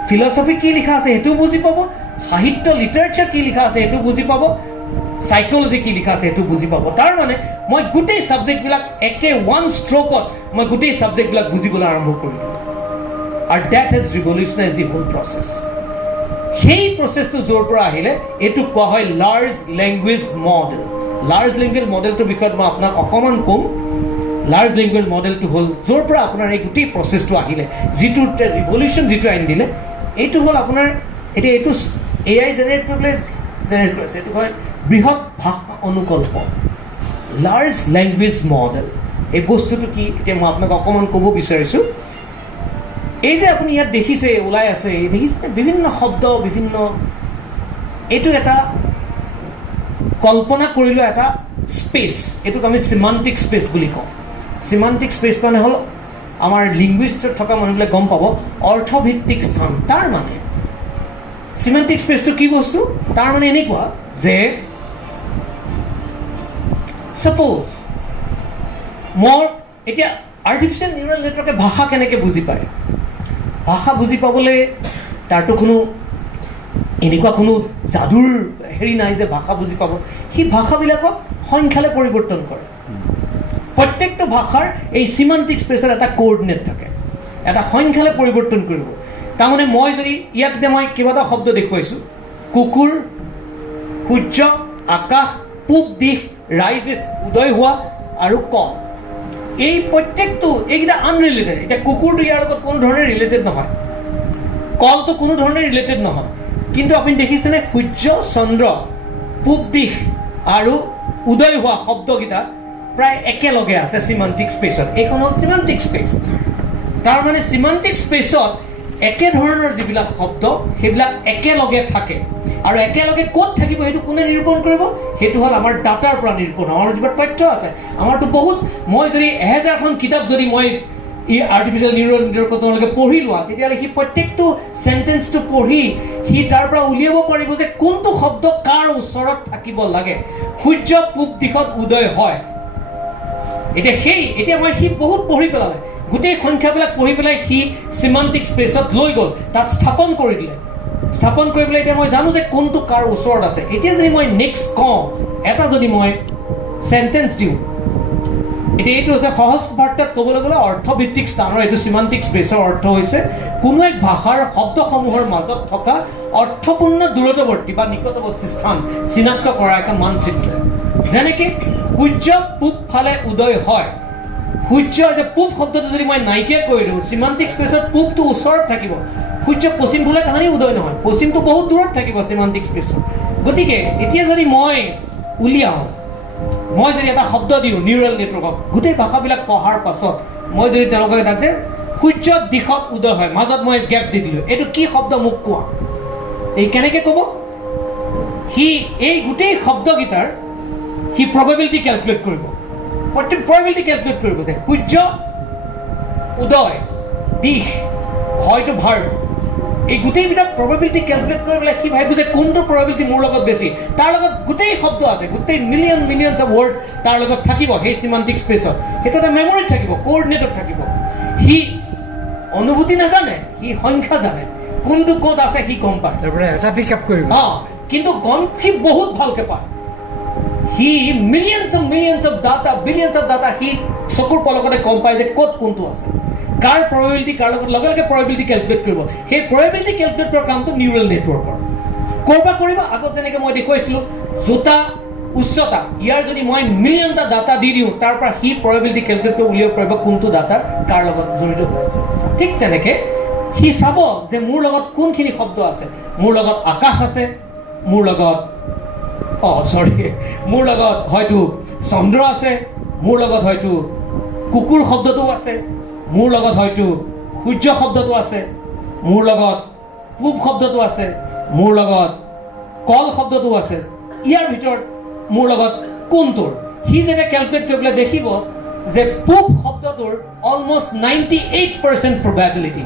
ফিলচফি কি লিখা আছে সেইটোও বুজি পাব, সাহিত্য লিটাৰেচাৰ কি লিখা আছে সেইটো বুজি পাব, সাইকোলজি কি লিখা আছে সেইটো বুজি পাব। তাৰ মানে মই গোটেই ছাবজেক্টবিলাক একে ওৱান ষ্ট্ৰ'কত মই গোটেই ছাবজেক্টবিলাক বুজিবলৈ আৰম্ভ কৰিলোঁ। আৰু that has revolutionized the whole process. সেই প্ৰচেছটো য'ৰ পৰা আহিলে এইটো কোৱা হয় large language model. Large language মডেলটোৰ বিষয়ত মই আপোনাক অকণমান ক'ম। লাৰ্জ লেংগুৱেজ মডেলটো হ'ল য'ৰ পৰা আপোনাৰ এই গোটেই প্ৰচেছটো আহিলে, যিটো ৰিভলিউচন যিটো আনি দিলে, এইটো হ'ল আপোনাৰ এতিয়া এইটো AI জেনেৰেট কৰিবলৈ জেনেৰেট কৰিছে, এইটো হয় বৃহৎ ভাষা অনুকল্প, লাৰ্জ লেংগুৱেজ মডেল। এই বস্তুটো কি এতিয়া মই আপোনাক অকণমান ক'ব বিচাৰিছোঁ। এই যে আপুনি ইয়াত দেখিছে ওলাই আছে, দেখিছে বিভিন্ন শব্দ, বিভিন্ন, এইটো এটা কল্পনা কৰি লোৱা এটা স্পেচ, এইটোক আমি চিমান্টিক স্পেচ বুলি কওঁ। চিমান্টিক স্পেচ মানে হ'ল আমাৰ লিংগুইষ্টত থকা মানুহবিলাক গম পাব অৰ্থভিত্তিক স্থান। তাৰ মানে চিমেণ্টিক স্পেচটো কি বস্তু? তাৰ মানে এনেকুৱা যে ছাপ'জ মোৰ এতিয়া আৰ্টিফিচিয়েল নিউৰেল নেটৱৰ্কে ভাষা কেনেকৈ বুজি পায়? ভাষা বুজি পাবলৈ তাৰতো কোনো এনেকুৱা কোনো যাদুৰ হেৰি নাই যে ভাষা বুজি পাব। সি ভাষাবিলাকক সংখ্যালৈ পৰিৱৰ্তন কৰে। প্ৰত্যেকটো ভাষাৰ এই চিমান্টিক স্পেচৰ এটা কোঅৰ্ডিনেট থাকে, এটা সংখ্যালৈ পৰিৱৰ্তন কৰিব। তাৰমানে মই যদি ইয়াত এতিয়া মই কেইবাটা শব্দ দেখুৱাইছোঁ, কুকুৰ, সূৰ্য, আকাশ, পূব দিশ, ৰাইজেছ, উদয় হোৱা আৰু কল, এই প্ৰত্যেকটো এইকেইটা আনৰিলেটেড। এতিয়া কুকুৰটো ইয়াৰ লগত কোনো ধৰণে ৰিলেটেড নহয়, কলটো কোনো ধৰণে ৰিলেটেড নহয়, কিন্তু আপুনি দেখিছেনে সূৰ্য, চন্দ্ৰ, পূব দিশ আৰু উদয় হোৱা শব্দকেইটা প্ৰায় একেলগে আছে চিমান্টিক স্পেচত। এইখন হ'ল চিমান্টিক স্পেচ। তাৰমানে চিমান্টিক স্পেচত একেধৰণৰ যিবিলাক শব্দ সেইবিলাক একেলগে থাকে, আৰু একেলগে ক'ত থাকিব সেইটো কোনে নিৰূপণ কৰিব? সেইটো হ'ল আমাৰ ডাটাৰ পৰা নিৰূপণ। আমাৰ যিবিলাক তথ্য আছে, আমাৰতো বহুত, মই যদি 1000খন কিতাপ যদি মই আৰ্টিফিচিয়েল নিউৰেল নেটৱৰ্কত তোমালোকে পঢ়ি লোৱা, তেতিয়াহ'লে সি প্ৰত্যেকটো চেণ্টেন্সটো পঢ়ি সি তাৰ পৰা উলিয়াব পাৰিব যে কোনটো শব্দ কাৰ ওচৰত থাকিব লাগে। সূৰ্য পূব দিশত উদয় হয়, এতিয়া মই সি বহুত পঢ়ি পেলালে, গোটেই সংখ্যাবিলাক পঢ়ি পেলাই সি চিমান্টিক স্পেচত লৈ গ'ল, তাত স্থাপন কৰি দিলে। স্থাপন কৰি পেলাই এতিয়া মই জানো যে কোনটো কাৰ ওচৰত আছে। এতিয়া যদি মই নেক্সট কওঁ, এটা যদি মই চেণ্টেন্স দিওঁ, এতিয়া এইটো হৈছে সহজ বাৰ্তাত ক'বলৈ গ'লে অৰ্থভিত্তিক স্থানৰ এইটো চিমান্টিক স্পেচৰ অৰ্থ হৈছে কোনো এক ভাষাৰ শব্দসমূহৰ মাজত থকা অৰ্থপূৰ্ণ দূৰৱৰ্তী বা নিকটৱৰ্তী স্থান চিনাক্ত কৰা এটা মানচিত্ৰ। যেনেকে সূৰ্য পূব ফালে উদয় হয়, সূৰ্য যে পূব শব্দটো যদি মই নাইকিয়া কৰি দিওঁ, চিমান্টিক স্পেচত পূবটো ওচৰত থাকিব, সূৰ্য পশ্চিম ফালে কাহানি উদয় নহয়, পশ্চিমটো বহুত দূৰত থাকিব চিমান্টিক স্পেচত। গতিকে এতিয়া যদি মই উলিয়াওঁ, মই যদি এটা শব্দ দিওঁ নিউৰেল নেটৱৰ্কক, গোটেই ভাষাবিলাক পঢ়াৰ পাছত মই যদি তেওঁলোকক তাতে সূৰ্য দিশত উদয় হয়, মাজত মই গেপ দি দিলোঁ, এইটো কি শব্দ মোক কোৱা? এই কেনেকৈ ক'ব? সি এই গোটেই শব্দকেইটাৰ সি প্ৰবেবিলিটি কেলকুলেট কৰিব, প্ৰত্যেক প্ৰবেবিলিটি কেলকুলেট কৰিব যে সূৰ্য উদয় দিশ হয়তো ভাৰ, এই গোটেইবিলাক প্ৰবেবিলিটি কেলকুলেট কৰি পেলাই সি ভাবিব যে কোনটো প্ৰবেবিলিটি মোৰ লগত বেছি। তাৰ লগত গোটেই শব্দ আছে, গোটেই মিলিয়নছ অফ ৱৰ্ড তাৰ লগত থাকিব সেই চিমান্টিক স্পেচত। সেইটো এটা মেমৰিত থাকিব, কোঅৰ্ডিনেটত থাকিব। সি অনুভূতি নাজানে, সি সংখ্যা জানে, কোনটো ক'ত আছে সি গম পায়, এটা পিক আপ কৰিব। কিন্তু গম সি বহুত ভালকে পায়। সি millions of data, billions of data সি চকুৰ পলকতে গম পায় যে ক'ত কোনটো আছে, কাৰ প্ৰবেবিলিটি কাৰ লগত লগে লগে প্ৰবেবিলিটি কেলকুলেট কৰিব। সেই প্ৰবেবিলিটি কেলকুলেট কৰা কামটো নিউৰেল নেটৱৰ্কৰ। কৰবা কৰিব আগত যেনেকৈ মই দেখুৱাইছিলোঁ জোতা উচ্চতা, ইয়াৰ যদি মই মিলিয়নটা ডাটা দি দিওঁ, তাৰ পৰা সি প্ৰবেবিলিটি কেলকুলেট কৰি উলিয়াব পাৰিব কোনটো ডাটা কাৰ লগত জড়িত হৈ আছে। ঠিক তেনেকে সি চাব যে মোৰ লগত কোনখিনি শব্দ আছে। মোৰ লগত আকাশ আছে, মোৰ লগত মোৰ লগত হয়তো চন্দ্ৰ আছে, মোৰ লগত হয়তো কুকুৰ শব্দটো আছে, মোৰ লগত হয়তো সূৰ্য শব্দটো আছে, মোৰ লগত পূব শব্দটো আছে, মোৰ লগত কল শব্দটো আছে। ইয়াৰ ভিতৰত মোৰ লগত কোনটোৰ? সি যেতিয়া কেলকুলেট কৰি পেলাই দেখিব যে পূব শব্দটোৰ অলমষ্ট 98% প্ৰবেবিলিটি।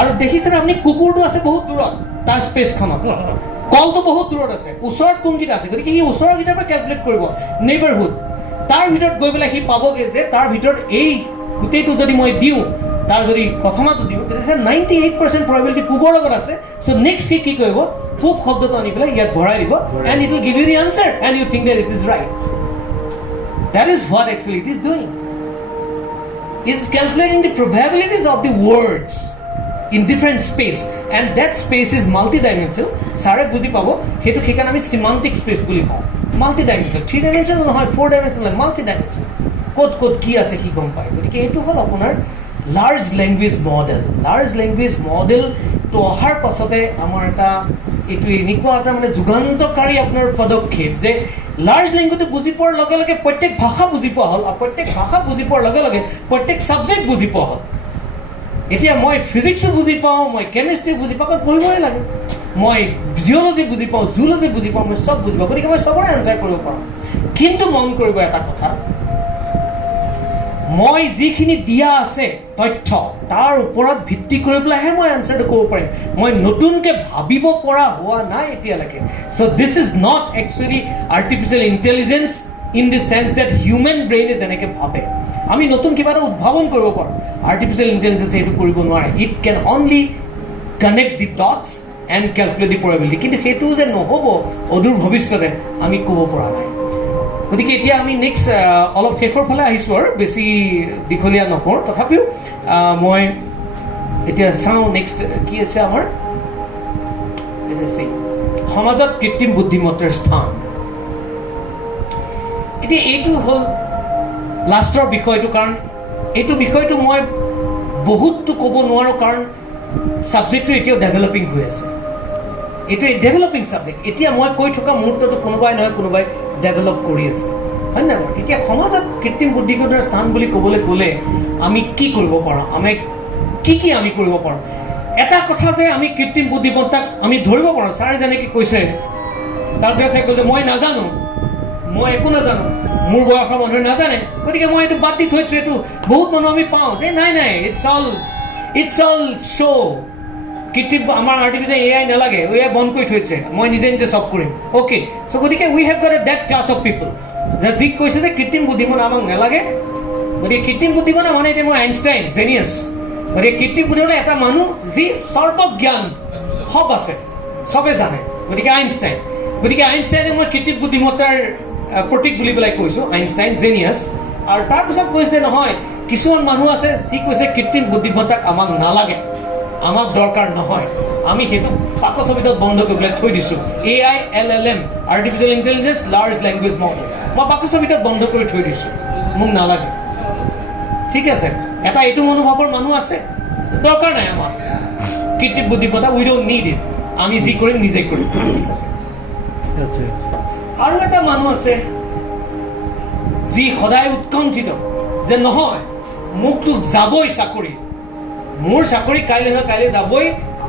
আৰু দেখিছেনে আপুনি কুকুৰটো আছে বহুত দূৰত তাৰ স্পেচখনত, কলটো বহুত দূৰত আছে, ওচৰত কোনকেইটা আছে। গতিকে সি ওচৰৰ কেইটাৰ পৰা কেলকুলেট কৰিব নেইবাৰহুড, তাৰ ভিতৰত গৈ পেলাই সি পাবগৈ যে তাৰ ভিতৰত এই গোটেইটো যদি মই দিওঁ, তাৰ যদি ঘটনাটো দিওঁ, তেতিয়া 98% প্ৰবেবিলিটি পূবৰ লগত আছে। চ' নেক্সট সি কি কৰিব, পূব শব্দটো আনি পেলাই ইয়াত ভৰাই দিব, and it will give you the answer and you think that it is right. That is what actually it is doing. It is calculating the probabilities of the words in different space, and that space is multi-dimensional. Sare buji pabo hetu khekane ami semantic space boli kau. Multi-dimensional, 3 dimensional nohoy, 4 dimensional, multi-dimensional. Kod ki ase ki gom pai. Gotike etu hol apunar large language model. Large language model to ohar pasote amar eta etu enikwa eta mane jugantokari apnar padokhep je large লেংগুৱেজটো বুজি পোৱাৰ লগে লগে প্ৰত্যেক ভাষা বুজি পোৱা হ'ল, আৰু প্ৰত্যেক ভাষা বুজি পোৱাৰ লগে লগে প্ৰত্যেক ছাবজেক্ট বুজি পোৱা হ'ল। এতিয়া মই ফিজিক্সো বুজি পাওঁ, মই কেমেষ্ট্ৰি বুজি পাওঁ, পঢ়িবই লাগে। মই জিঅ'লজি বুজি পাওঁ, জুলজি বুজি পাওঁ, মই চব বুজি পাওঁ। গতিকে মই চবৰে এনচাৰ কৰিব পাৰোঁ। কিন্তু মন কৰিব এটা কথা, মই যিখিনি দিয়া আছে তথ্য তাৰ ওপৰত ভিত্তি কৰি পেলাইহে মই এনচাৰটো ক'ব পাৰিম। মই নতুনকৈ ভাবিব পৰা হোৱা নাই এতিয়ালৈকে। So' this is not actually artificial intelligence in the sense that human ব্ৰেইনে যেনেকৈ ভাবে। আমি নতুন কিবা এটা উদ্ভাৱন কৰিব পাৰোঁ, আৰ্টিফিচিয়েল ইণ্টেলিজেঞ্চে সেইটো কৰিব নোৱাৰে। It can only connect the dots and calculate the probability, কিন্তু সেইটো যে নহ'ব অদূৰ ভৱিষ্যতে আমি ক'ব পৰা নাই। গতিকে এতিয়া আমি নেক্সট অলপ শেষৰ ফালে আহিছোঁ আৰু বেছি দীঘলীয়া নকৰোঁ। তথাপিও মই এতিয়া চাওঁ নেক্সট কি আছে আমাৰ সমাজত কৃত্ৰিম বুদ্ধিমত্তাৰ স্থান। এতিয়া এইটো হ'ল লাষ্টৰ বিষয়টো, কাৰণ এইটো বিষয়টো মই বহুতটো ক'ব নোৱাৰোঁ, কাৰণ ছাবজেক্টটো এতিয়াও ডেভেলপিং হৈ আছে। এইটো ডেভেলপিং ছাবজেক্ট। এতিয়া মই কৈ থকা মুহূৰ্তটো কোনোবাই নহয় কোনোবাই ডেভেলপ কৰি আছে, হয় নে নহয়? এতিয়া সমাজত কৃত্ৰিম বুদ্ধিমত্তাৰ স্থান বুলি ক'বলৈ গ'লে আমি কি কৰিব পাৰোঁ, কি আমি কৰিব পাৰোঁ? এটা কথা যে আমি কৃত্ৰিম বুদ্ধিমত্তাক আমি ধৰিব পাৰোঁ। ছাৰে যেনেকৈ কৈছে, তাৰপিছত কৈছে মই নাজানো, মই একো নাজানো, মোৰ বয়সৰ মানুহে নাজানে, গতিকে মই এইটো বাদ দি থৈছোঁ। এইটো বহুত মানুহ আমি পাওঁ যে নাই ইটছ অল শ্ব', কৃত্ৰিম আমাৰ আৰ্টিফিচিয়েল AI নালাগে, AI বন্ধ কৰি থৈছে, মই নিজে চব কৰিম। অ'কে, চ' গতিকে we have got a that class of people যে যি কৈছে যে কৃত্ৰিম বুদ্ধিমত্তা আমাক নালাগে। গতিকে কৃত্ৰিম বুদ্ধিমত্তা মানে এতিয়া মই আইনষ্টাইন জেনিয়াছ, গতিকে কৃত্ৰিম বুদ্ধিমত্তা এটা মানুহ যি সৰ্বজ্ঞান সব আছে, চবে জানে, গতিকে আইনষ্টাইন। গতিকে আইনষ্টাইনে মই কৃত্ৰিম বুদ্ধিমত্তাৰ প্ৰতীক বুলি পেলাই কৈছোঁ, আইনষ্টাইন জেনিয়াছ। আৰু তাৰপিছত কৈছে নহয়, কিছুমান মানুহ আছে যি কৈছে কৃত্ৰিম বুদ্ধিমত্তাক আমাক নালাগে, আমাক দৰকাৰ নহয়, আমি সেইটো পাকস্থলীত বন্ধ কৰি পেলাই থৈ দিছোঁ। AI LLM artificial intelligence large language model মই পাকস্থলীত বন্ধ কৰি থৈ দিছোঁ, মোক নালাগে। ঠিক আছে, এটা এইটো মনোভাৱৰ মানুহ আছে, দৰকাৰ নাই আমাক কৃত্ৰিম বুদ্ধিমত্তা, উই ডোন্ট নিড ইট, আমি যি কৰিম নিজে কৰিম। আৰু এটা মানুহ আছে যি সদায় উৎকণ্ঠিত যে নহয় মোকতো যাবই চাকৰি, মোৰ চাকৰি কাইলৈ নহয় কাইলৈ যাবই,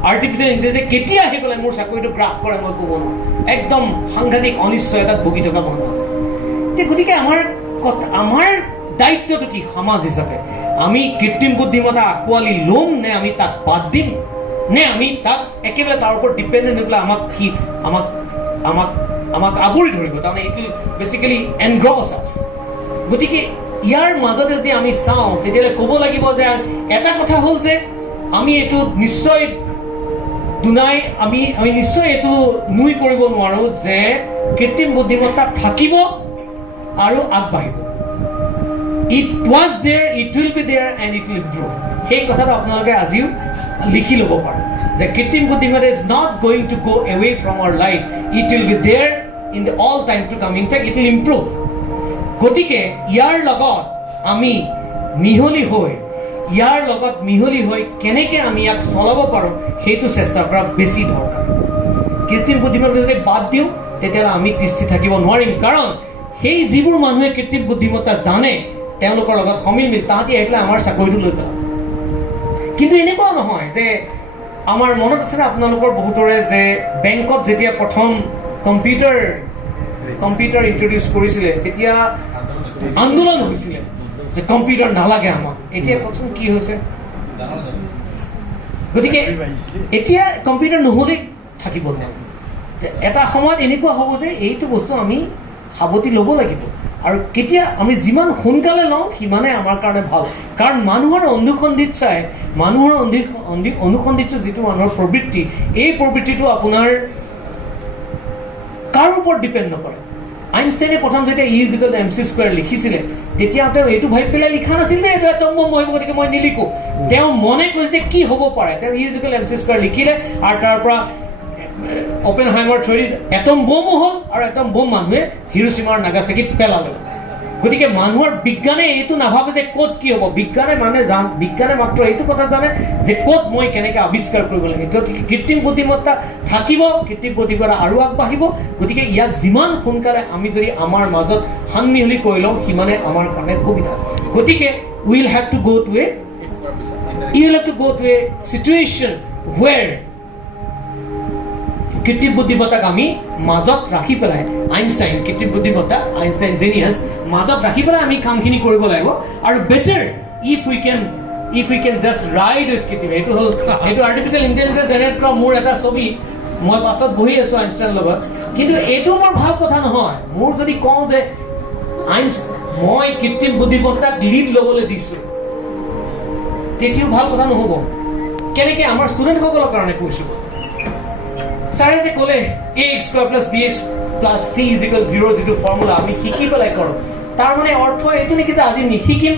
আৰ্টিফিচিয়েল ইণ্টেলিজেঞ্চে কেতিয়া আহি পেলাই মোৰ চাকৰিটো গ্ৰাস কৰে মই ক'ব নোৱাৰোঁ। একদম সাংঘাতিক অনিশ্চয়তাত ভুগি থকা মানুহ আছে। গতিকে আমাৰ দায়িত্বটো কি সমাজ হিচাপে? আমি কৃত্ৰিম বুদ্ধিমত্তা আঁকোৱালি ল'ম নে আমি তাক বাদ দিম, নে আমি তাক একেবাৰে তাৰ ওপৰত ডিপেণ্ডেণ্ট হৈ পেলাই আমাক আৱৰি ধৰিব? তাৰমানে এইটো বেচিকেলি এনগ্ৰছ আছ। গতিকে ইয়াৰ মাজতে যদি আমি চাওঁ তেতিয়াহ'লে ক'ব লাগিব যে এটা কথা হ'ল যে আমি এইটো নিশ্চয় আমি নিশ্চয় এইটো নুই কৰিব নোৱাৰোঁ যে কৃত্ৰিম বুদ্ধিমত্তা থাকিব আৰু আগবাঢ়িব। It was there, it will be there and it will improve. সেই কথাটো আপোনালোকে আজিও লিখি ল'ব পাৰে যে কৃত্ৰিম বুদ্ধিমত্তা is not going to go away from our life, it will be there in the all time to come, in fact it will improve. গতিকে ইয়াৰ লগত আমি মিহলি হৈ কেনেকৈ আমি ইয়াক চলাব পাৰোঁ সেইটো চেষ্টা কৰা বেছি দৰকাৰ। কৃত্ৰিম বুদ্ধিমত্তা যদি বাদ দিওঁ তেতিয়াহ'লে আমি তিষ্ঠি থাকিব নোৱাৰিম, কাৰণ সেই যিবোৰ মানুহে কৃত্ৰিম বুদ্ধিমত্তা জানে তেওঁলোকৰ লগত সমিল তাহাঁতি আহি পেলাই আমাৰ চাকৰিটো লৈ পেলাব। কিন্তু এনেকুৱাও নহয় যে আমাৰ মনত আছেনে আপোনালোকৰ বহুতৰে যে বেংকত যেতিয়া প্ৰথম কম্পিউটাৰ ইন্ট্ৰডিউচ কৰিছিলে তেতিয়া আন্দোলন হৈছিলে যে কম্পিউটাৰ নালাগে আমাক। এতিয়া কওকচোন কি হৈছে? গতিকে এতিয়া কম্পিউটাৰ নহ'লে থাকিব নোৱাৰে। এটা সময়ত এনেকুৱা হ'ব যে এইটো বস্তু আমি সাৱতি ল'ব লাগিব, আৰু কেতিয়া আমি যিমান সোনকালে লওঁ সিমানে আমাৰ কাৰণে ভাল। কাৰণ মানুহৰ অনুসন্ধিৎসু যিটো মানুহৰ প্ৰবৃত্তি, এই প্ৰবৃত্তিটো আপোনাৰ কাৰো ওপৰত ডিপেণ্ড নকৰে। আইনষ্টাইনে প্ৰথম যেতিয়া E=mc² লিখিছিলে তেতিয়া তেওঁ এইটো ভাবি পেলাই লিখা নাছিল যে এইটো এটম বম আহিব গতিকে মই নিলিখোঁ। তেওঁ মনে কৈছে কি হ'ব পাৰে, তেওঁ E=mc² লিখিলে আৰু তাৰ পৰা অপেনহাইমাৰ থিয়ৰী এটম বমো হ'ল, আৰু এটম বম মানুহে হিৰোশ্বিমা আৰু নাগাচাকিত পেলালে। গতিকে মানুহৰ বিজ্ঞানে এইটো নাভাবে যে ক'ত কি হ'ব, বিজ্ঞানে মাত্ৰ এইটো কথা জানে যে ক'ত মই কেনেকৈ আৱিষ্কাৰ কৰিব লাগে। গতিকে কৃত্ৰিম বুদ্ধিমত্তা থাকিব, কৃত্ৰিম বুদ্ধিমত্তা আৰু আগবাঢ়িব। গতিকে ইয়াক যিমান সোনকালে আমি যদি আমাৰ মাজত সানমিহলি কৰি লওঁ সিমানে আমাৰ কাৰণে সুবিধা। গতিকে will have to go to a situation where কৃত্ৰিম বুদ্ধিমত্তাক আমি মাজত ৰাখি পেলাই আইনষ্টাইন কৃত্ৰিম বুদ্ধিমত্তা আইনষ্টাইন জেনিয়াছ মাজত ৰাখি পেলাই আমি কামখিনি কৰিব লাগিব আৰু better if we can just ride with কৃত্ৰিম এইটো হ'ল এইটো আৰ্টিফিচিয়েল ইণ্টেলিজেঞ্চ জেনেৰেট কৰা মোৰ এটা ছবি মই পাছত বহি আছো আইনষ্টাইনৰ লগত কিন্তু এইটো মোৰ ভাল কথা নহয় মোৰ যদি কওঁ যে মই কৃত্ৰিম বুদ্ধিমত্তাক লিড ল'বলৈ দিছো তেতিয়াও ভাল কথা নহ'ব কেনেকৈ আমাৰ ষ্টুডেণ্টসকলৰ কাৰণে কৈছো ছাৰে যে ক'লে ax² + bx + c = 0 যিটো ফৰ্মুলা আমি শিকি পেলাই কৰোঁ তাৰ মানে অৰ্থ এইটো নেকি যে আজি নিশিকিম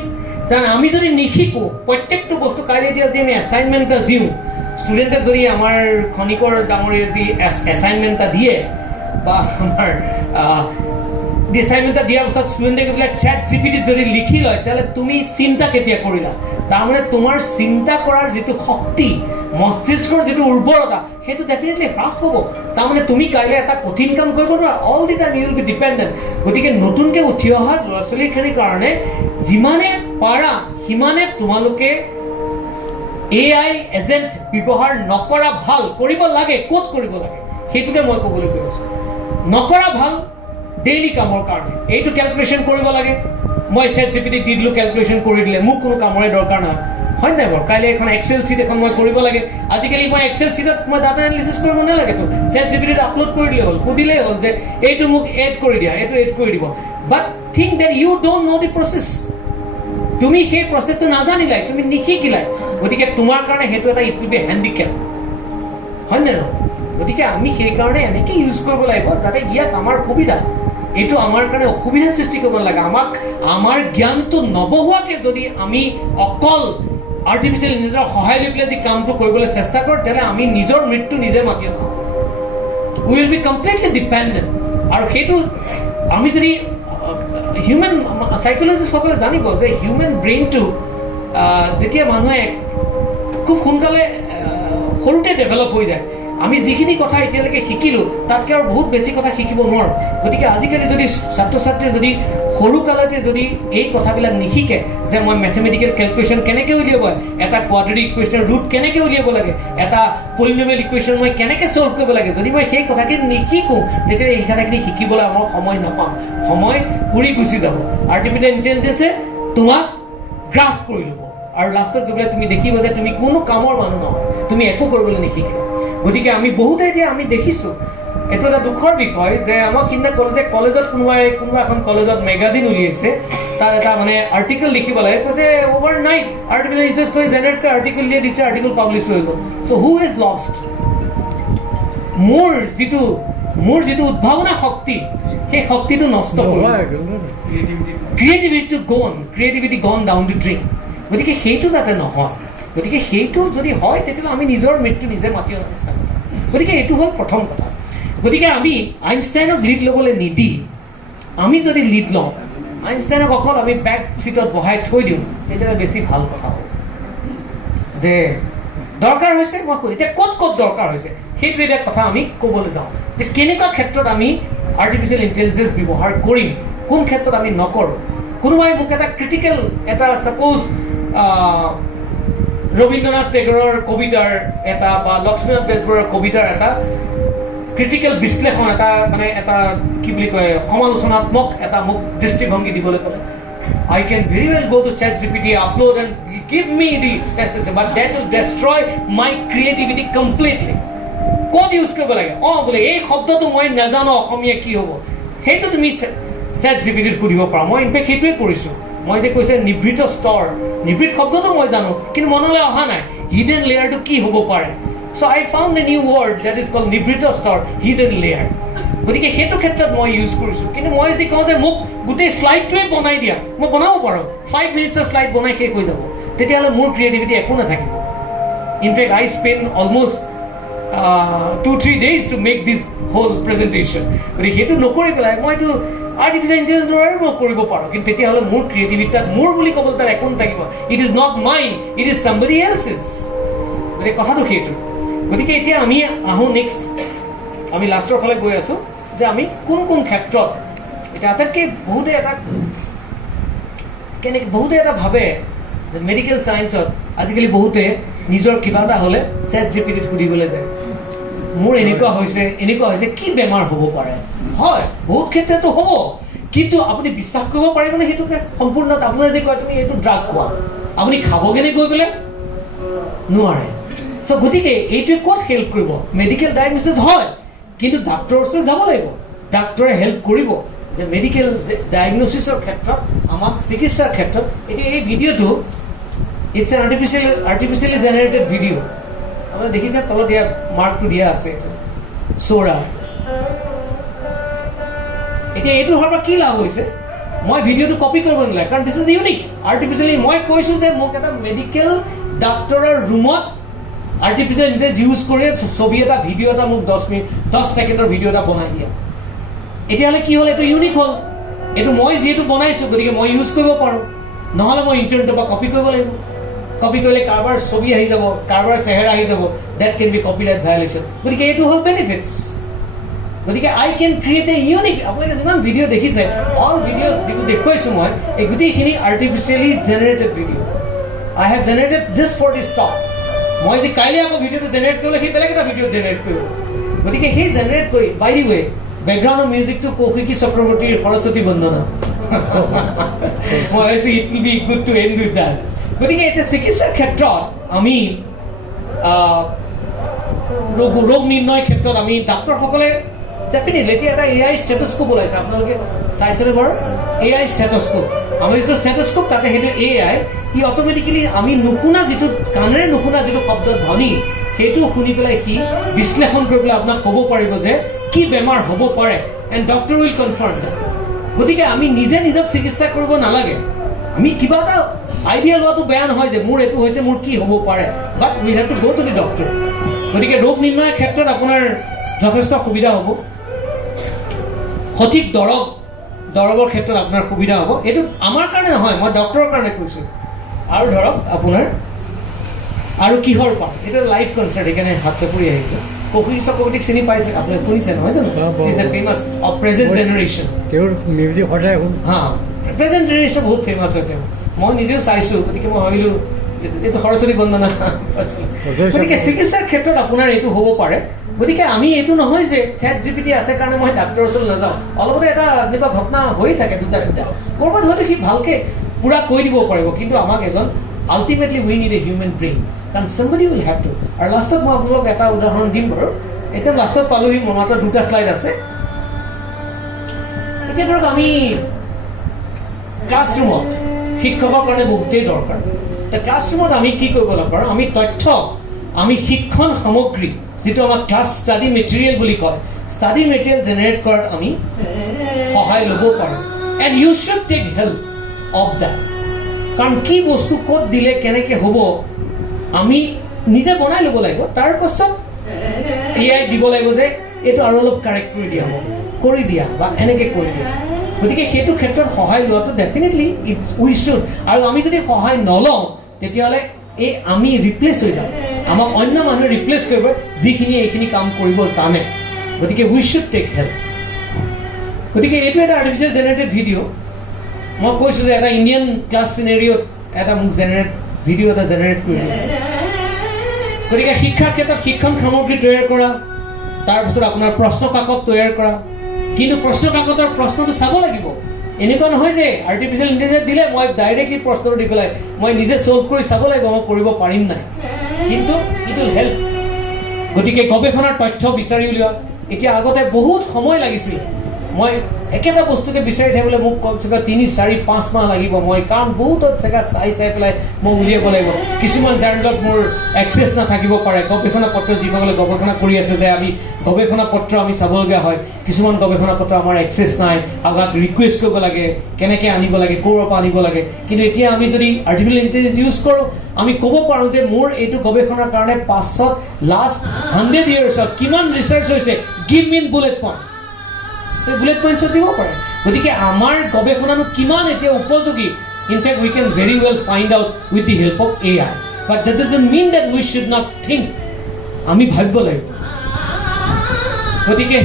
জান আমি যদি নিশিকো প্ৰত্যেকটো বস্তু কাইলৈ এতিয়া যদি আমি এছাইনমেণ্ট এটা দিওঁ ষ্টুডেণ্টে যদি আমাৰ খনিকৰ ডাঙৰীয়ে যদি এছাইনমেণ্ট এটা দিয়ে বা আমাৰ এছাইনমেণ্ট এটা দিয়াৰ পিছত ষ্টুডেণ্টে এইবিলাক ChatGPT যদি লিখি লয় তেতিয়াহ'লে তুমি চিন্তা কেতিয়া কৰিলা তাৰমানে তোমাৰ চিন্তা কৰাৰ যিটো শক্তি মস্তিষ্কৰ যিটো উৰ্বৰতা সেইটো ডেফিনেটলি হ্ৰাস হ'ব তাৰমানে তুমি কাইলৈ এটা কঠিন কাম কৰিব নোৱাৰা all the time you will be dependent গতিকে নতুনকৈ উঠি অহা ল'ৰা ছোৱালীখিনিৰ কাৰণে যিমানে পাৰা সিমানে তোমালোকে AI এজেণ্ট ব্যৱহাৰ নকৰা ভাল কৰিব লাগে ক'ত কৰিব লাগে সেইটোকে মই ক'বলৈ গৈ আছোঁ নকৰা ভাল ডেইলি কামৰ কাৰণে এইটো কেলকুলেশ্যন কৰিব লাগে মই ChatGPT দি দিলোঁ কেলকুলেশ্যন কৰি দিলে মোক কোনো কামৰে দৰকাৰ নাই হয় নাই বাৰু কাইলৈ এখন এক্সেল চিট এখন মই কৰিব লাগে আজিকালি মই এক্সেল চিটত মই ডাটা এনালিচিছ কৰিব নালাগেতো ChatGPT আপলোড কৰি দিলে হ'ল সুধিলেই হ'ল যে এইটো মোক এড কৰি দিয়া এইটো এড কৰি দিব but think that you don't know' the process তুমি সেই প্ৰচেছটো নাজানিলাই তুমি নিশিকিলাই গতিকে তোমাৰ কাৰণে সেইটো এটা ইট উইল বি হেণ্ডিকেপ হয় নে নহয় গতিকে আমি সেইকাৰণে এনেকৈ ইউজ কৰিব লাগিব যাতে ইয়াত আমাৰ সুবিধা এইটো আমাৰ কাৰণে অসুবিধাৰ সৃষ্টি কৰিব নালাগে আমাক আমাৰ জ্ঞানটো নবহোৱাকৈ যদি আমি অকল আৰ্টিফিচিয়েল ইণ্টেলিজেন্সৰ সহায় লৈ পেলাই যদি কামটো কৰিবলৈ চেষ্টা কৰোঁ তেতিয়াহ'লে আমি নিজৰ মৃত্যু নিজে মাতি আনো উই উইল বি কমপ্লিটলি ডিপেণ্ডেণ্ট আৰু সেইটো আমি যদি হিউমেন চাইকলজিষ্টসকলে জানিব যে হিউমেন ব্ৰেইনটো যেতিয়া মানুহে খুব সোনকালে সৰুতে ডেভেলপ হৈ যায় আমি যিখিনি কথা এতিয়ালৈকে শিকিলোঁ তাতকৈ আৰু বহুত বেছি কথা শিকিব নোৱাৰোঁ গতিকে আজিকালি যদি ছাত্ৰ ছাত্ৰীয়ে যদি সৰু কালতে যদি এই কথাবিলাক নিশিকে যে মই মেথমেটিকেল কেলকুলেশ্যন কেনেকৈ উলিয়াব এটা কোৱাড্ৰেটিক ইকুৱেশ্যনৰ ৰুট কেনেকৈ উলিয়াব লাগে এটা পলিনমিয়েল ইকুৱেশ্যন মই কেনেকৈ ছল্ভ কৰিব লাগে যদি মই সেই কথাখিনি নিশিকোঁ তেতিয়া এই কথাখিনি শিকিবলৈ আমাৰ সময় নাপাম সময় উৰি গুচি যাব আৰ্টিফিচিয়েল ইণ্টেলিজেন্সে তোমাক গ্ৰাফ কৰি ল'ব আৰু লাষ্টত গৈ পেলাই তুমি দেখিবা যে তুমি কোনো কামৰ মানুহ নহয় তুমি একো কৰিবলৈ নিশিকিলা গতিকে আমি বহুতে এতিয়া আমি দেখিছোঁ এইটো এটা দুখৰ বিষয় যে আমাক সিদিনা ক'লে যে কলেজত কোনোবা এখন কলেজত মেগাজিন উলিয়াইছে তাত এটা মানে আৰ্টিকেল লিখিব লাগে কৈছে অভাৰ নাইট আৰ্টিফিচিয়েল ইণ্টেলিজেন্স কৰি জেনেৰেট কৰি আৰ্টিকেল উলিয়াই দিছে আৰ্টিকেল পাব্লিছ হৈ গ'ল চ' হু ইজ লষ্ট মোৰ যিটো উদ্ভাৱনা শক্তি সেই শক্তিটো নষ্ট কৰিব ক্ৰিয়েটিভিটি গন ডাউন দি ড্ৰেইন গতিকে সেইটো যাতে নহয় গতিকে সেইটো যদি হয় তেতিয়াহ'লে আমি নিজৰ মৃত্যু নিজে মাতি অনাৰ চেষ্টা কৰোঁ গতিকে এইটো হ'ল প্ৰথম কথা গতিকে আমি আইনষ্টাইনক লিড ল'বলৈ নিদি আমি যদি লিড লওঁ আইনষ্টাইনক অকল আমি বেক চিটত বহাই থৈ দিওঁ তেতিয়াহ'লে বেছি ভাল কথা হ'ব যে দৰকাৰ হৈছে মই কৈ এতিয়া ক'ত দৰকাৰ হৈছে সেইটো এটা কথা আমি ক'বলৈ যাওঁ যে কেনেকুৱা ক্ষেত্ৰত আমি আৰ্টিফিচিয়েল ইণ্টেলিজেন্স ব্যৱহাৰ কৰিম কোন ক্ষেত্ৰত আমি নকৰোঁ কোনোবাই মোক এটা ক্ৰিটিকেল এটা ছাপ'জ ৰবীন্দ্ৰনাথ টেগৰৰ কবিতাৰ এটা বা লক্ষ্মীনাথ বেজবৰুৱাৰ কবিতাৰ এটা ক্ৰিটিকেল বিশ্লেষণ এটা মানে এটা কি বুলি কয় সমালোচনাত্মক এটা মোক দৃষ্টিভংগী দিবলৈ ক'লে I can very well go to ChatGPT, upload and give me the test, but that will destroy my creativity completely. ক'ত ইউজ কৰিব লাগে বোলে এই শব্দটো মই নাজানো অসমীয়া কি হ'ব সেইটো তুমি ChatGPTত সুধিব পাৰা মই ইনফেক্ট সেইটোৱে কৰিছোঁ মই যে কৈছে নিভৃত স্তৰ নিভৃত শব্দটো মই জানো কিন্তু মনলৈ অহা নাই হিডেন লেয়াৰটো কি হ'ব পাৰে চ' I found a new word that is called নিভৃত স্তৰ হিডেন লেয়াৰ গতিকে সেইটো ক্ষেত্ৰত মই ইউজ কৰিছোঁ কিন্তু মই যদি কওঁ যে মোক গোটেই শ্লাইডটোৱে বনাই দিয়া মই বনাব পাৰোঁ 5 মিনিটছৰ শ্লাইড বনাই শেষ হৈ যাব তেতিয়াহ'লে মোৰ ক্ৰিয়েটিভিটি একো নাথাকিব in fact I spend almost 2-3 days to make this whole presentation গতিকে সেইটো নকৰি পেলাই মইতো আৰ্টিফিচিয়েল ইণ্টেলিজেন্সৰ মই কৰিব পাৰোঁ কিন্তু তেতিয়াহ'লে মোৰ ক্ৰিয়েটিভিটি তাত মোৰ বুলি ক'বলৈ তাত একো নাথাকিব it is not mine it is somebody else's গতিকে কথাটো সেইটো গতিকে এতিয়া আমি আহোঁ নেক্সট আমি লাষ্টৰ ফালে গৈ আছোঁ যে আমি কোন ক্ষেত্ৰত এতিয়া আটাইতকৈ বহুতে এটা ভাবে যে মেডিকেল চায়েন্সত আজিকালি বহুতে নিজৰ কিবা এটা হ'লে ChatGPTত সুধিবলৈ যায় মোৰ এনেকুৱা হৈছে কি বেমাৰ হ'ব পাৰে হয় বহুত ক্ষেত্ৰতো হ'ব কিন্তু আপুনি বিশ্বাস কৰিব পাৰিবনে সেইটোকে সম্পূৰ্ণ আপোনাৰ যদি কয় তুমি এইটো ড্ৰাগ খোৱা আপুনি খাবগেনে গৈ পেলাই নোৱাৰে চ' গতিকে এইটোৱে ক'ত হেল্প কৰিব মেডিকেল ডায়েগনচিছ হয় কিন্তু ডাক্তৰৰ ওচৰত যাব লাগিব ডাক্তৰে হেল্প কৰিব যে মেডিকেল ডায়েগনচিছৰ ক্ষেত্ৰত আমাক চিকিৎসাৰ ক্ষেত্ৰত এতিয়া এই ভিডিঅ'টো it's an artificially generated video' আপুনি দেখিছে তলত দিয়া মাৰ্কটো দিয়া আছে চৌৰা এতিয়া এইটো হোৱাৰ পৰা কি লাভ হৈছে মই ভিডিঅ'টো কপি কৰিব নালাগে কাৰণ দিছ ইজ ইউনিক আৰ্টিফিচিয়েলি মই কৈছোঁ যে মোক এটা মেডিকেল ডাক্তৰৰ ৰুমত আৰ্টিফিচিয়েল ইণ্টেলিজেন্স ইউজ কৰি ছবি এটা ভিডিঅ' এটা মোক 10 ছেকেণ্ডৰ ভিডিঅ' এটা বনাই দিয়া এতিয়াহ'লে কি হ'ল এইটো ইউনিক হ'ল এইটো মই যিহেতু বনাইছোঁ গতিকে মই ইউজ কৰিব পাৰোঁ নহ'লে মই ইণ্টাৰনেটৰ পৰা কপি কৰিব লাগিব কপি কৰিলে কাৰোবাৰ ছবি আহি যাব কাৰোবাৰ চেহেৰা আহি যাব that can be copyright violation গতিকে এইটো হ'ল বেনিফিটছ গতিকে I can create a unique আপোনালোকে যিমান ভিডিঅ' দেখিছে অল ভিডিঅ'জ যিটো দেখুৱাইছোঁ মই এই গোটেইখিনি artificially generated video' I have generated just for this talk মই যদি কাইলৈ আকৌ ভিডিঅ'টো জেনেৰেট কৰিলে সেই বেলেগ এটা ভিডিঅ' জেনেৰেট কৰিব গতিকে সেই জেনেৰেট কৰি বাই দি ৱে বেকগ্ৰাউণ্ডৰ মিউজিকটো কৌশিকী চক্ৰৱৰ্তীৰ সৰস্বতী বন্দনা মই ভাবিছোঁ it will be good to end with that গতিকে এতিয়া চিকিৎসাৰ ক্ষেত্ৰত আমি ৰোগ নিৰ্ণয়ৰ ক্ষেত্ৰত আমি ডাক্তৰসকলে ডেফিনেটলি এতিয়া এটা AI ষ্টেথোস্কোপ ওলাইছে আপোনালোকে চাইছেনে বাৰু AI ষ্টেথোস্কোপ আমি যিটো ষ্টেথোস্কোপ তাতে সেইটো AI ই অট'মেটিকেলি আমি নুশুনা যিটো কাণেৰে নুশুনা যিটো শব্দ ধ্বনি সেইটো শুনি পেলাই সি বিশ্লেষণ কৰি পেলাই আপোনাক ক'ব পাৰিব যে কি বেমাৰ হ'ব পাৰে and doctor will confirm that গতিকে আমি নিজে নিজক চিকিৎসা কৰিব নালাগে আমি কিবা এটা আইডিয়া লোৱাটো বেয়া নহয় যে মোৰ এইটো হৈছে মোৰ কি হ'ব পাৰে বাট উই হেভ টু গ' টু দি ডক্টৰ গতিকে ৰোগ নিৰ্ণয়ৰ ক্ষেত্ৰত আপোনাৰ যথেষ্ট সুবিধা হ'ব সঠিক দৰৱৰ ক্ষেত্ৰত আপোনাৰ সুবিধা হ'ব এইটো আমাৰ কাৰণে নহয় মই ডক্টৰৰ কাৰণে কৈছোঁ আৰু ধৰক আপোনাৰ আৰু কিহৰ পাম এইটো লাইভ কনচাৰ্ট সেইকাৰণে হাত চাপৰি আহিছে কৌশিকী চক্ৰৱৰ্তীক চিনি পাইছে আপুনি শুনিছে নহয় জানো is a famous of present generation তেওঁৰ মিউজিক সদায় হা প্ৰেজেণ্ট জেনেৰেশ্যন বহুত ফেমাছ হয় তেওঁ মই নিজেও চাইছোঁ গতিকে মই ভাবিলোঁ এইটো সৰস্বতী বন্দনা গতিকে চিকিৎসাৰ ক্ষেত্ৰত আপোনাৰ এইটো হ'ব পাৰে গতিকে আমি এইটো নহয় যে ChatGPT আছে কাৰণে মই ডাক্তৰৰ ওচৰলৈ নাযাওঁ অলপতে এটা এনেকুৱা ঘটনা হৈ থাকে দুটা ক'ৰবাত হয়তো সি ভালকৈ পুৰা কৈ দিব পাৰিব কিন্তু আমাক এজন ultimately we need a human brain কাৰণ somebody will have to আৰু লাষ্টত মই আপোনালোকক এটা উদাহৰণ দিম বাৰু এতিয়া লাষ্টত পালোহি মোৰ মাত্ৰ দুটা শ্লাইড আছে এতিয়া ধৰক আমি ক্লাছৰুমত শিক্ষকৰ কাৰণে বহুতেই দৰকাৰ ক্লাছৰুমত আমি কি কৰিব পাৰোঁ আমি তথ্য আমি শিক্ষণ সামগ্ৰী যিটো আমাক ক্লাছ ষ্টাডি মেটেৰিয়েল বুলি কয় ষ্টাডি মেটেৰিয়েল জেনেৰেট কৰাত আমি সহায় ল'ব পাৰোঁ and you should take help of that কাৰণ কি বস্তু ক'ত দিলে কেনেকৈ হ'ব আমি নিজে বনাই ল'ব লাগিব তাৰপাছত AI দিব লাগিব যে এইটো আৰু অলপ কাৰেক্ট কৰি দিয়া বা এনেকৈ কৰি দিয়া গতিকে সেইটো ক্ষেত্ৰত সহায় লোৱাটো ডেফিনেটলি উই শুড আৰু আমি যদি সহায় নলওঁ তেতিয়াহ'লে আমি ৰিপ্লেচ হৈ যাম আমাক অন্য মানুহে ৰিপ্লেচ কৰিব যিখিনি এইখিনি কাম কৰিব জানে গতিকে উই শুড টেক হেল্প গতিকে এইটো এটা আৰ্টিফিচিয়েল জেনেৰেটেড ভিডিঅ' মই কৈছোঁ যে এটা ইণ্ডিয়ান ক্লাছ চিনেৰিঅ'ত এটা মোক ভিডিঅ' এটা জেনেৰেট কৰি দিয়ে গতিকে শিক্ষাৰ ক্ষেত্ৰত শিক্ষণ সামগ্ৰী তৈয়াৰ কৰা তাৰপিছত আপোনাৰ প্ৰশ্ন কাকত তৈয়াৰ কৰা কিন্তু প্ৰশ্ন কাকতৰ প্ৰশ্নটো চাব লাগিব এনেকুৱা নহয় যে আৰ্টিফিচিয়েল ইণ্টেলিজেন্স দিলে মই ডাইৰেক্টলি প্ৰশ্নটো দি পেলাই মই নিজে ছল্ভ কৰি চাব লাগিব মই কৰিব পাৰিম নাই কিন্তু ইট উইল হেল্প গতিকে গৱেষণাৰ তথ্য বিচাৰি উলিওৱা এতিয়া আগতে বহুত সময় লাগিছিল মই একেটা বস্তুকে বিচাৰি থাকিবলৈ মোক কমচে কম 3-4-5 মাহ লাগিব মই কাৰণ বহুত জেগা চাই পেলাই মই উলিয়াব লাগিব কিছুমান জাৰ্নেলত মোৰ এক্সেছ নাথাকিব পাৰে গৱেষণা পত্ৰ যিসকলে গৱেষণা কৰি আছে যে আমি গৱেষণা পত্ৰ আমি চাবলগীয়া হয় কিছুমান গৱেষণা পত্ৰ আমাৰ এক্সেছ নাই আগত ৰিকুৱেষ্ট কৰিব লাগে কেনেকৈ আনিব লাগে ক'ৰ পৰা আনিব লাগে কিন্তু এতিয়া আমি যদি আৰ্টিফিচিয়েল ইণ্টেলিজেন্স ইউজ কৰোঁ আমি ক'ব পাৰোঁ যে মোৰ এইটো গৱেষণাৰ কাৰণে পাছত লাষ্ট 100 yearsত কিমান ৰিচাৰ্চ হৈছে give me bullet points bullet পইণ্টছত দিব পাৰে গতিকে আমাৰ গৱেষণানো কিমান এতিয়া উপযোগী in fact we can very well find out with the help of AI but that doesn't mean that we should not think আমি ভাবিব লাগিব গতিকে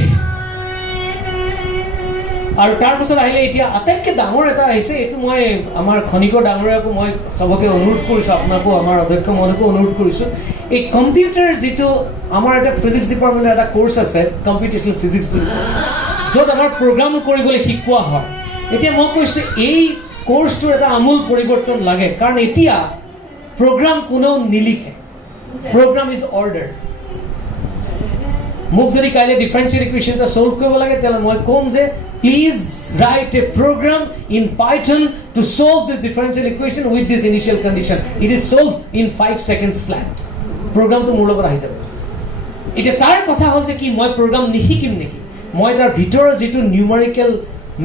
আৰু তাৰ পিছত আহিলে এতিয়া আটাইতকৈ ডাঙৰ এটা আহিছে, এইটো মই আমাৰ খনিকৰ ডাঙৰীয়াকো মই চবকে অনুৰোধ কৰিছোঁ, আপোনাকো আমাৰ অধ্যক্ষ মহোদয়কো অনুৰোধ কৰিছোঁ, এই কম্পিউটাৰ যিটো আমাৰ এটা ফিজিক্স ডিপাৰ্টমেণ্টৰ এটা কোৰ্চ আছে কম্পিউটেশ্যনেল ফিজিক্স বুলি, য'ত আমাৰ প্ৰগ্ৰাম কৰিবলৈ শিকোৱা হয়। এতিয়া মই কৈছোঁ এই কোৰ্চটোৰ এটা আমূল পৰিৱৰ্তন লাগে, কাৰণ এতিয়া প্ৰগ্ৰাম কোনেও নিলিখে, প্ৰগ্ৰাম ইজ অৰ্ডাৰ। মোক যদি কাইলৈ ডিফাৰেঞ্চিয়েল ইকুৱেশ্যন এটা ছল্ভ কৰিব লাগে, তেতিয়াহ'লে মই ক'ম যে please write a program in Python to solve this differential equation with this initial condition. It is solve in 5 seconds flat. প্ৰগ্ৰামটো মোৰ লগত আহি যাব। এতিয়া তাৰ কথা হ'ল যে কি মই প্ৰগ্ৰাম নিশিকিম নেকি? মই তাৰ ভিতৰৰ যিটো নিউমাৰিকেল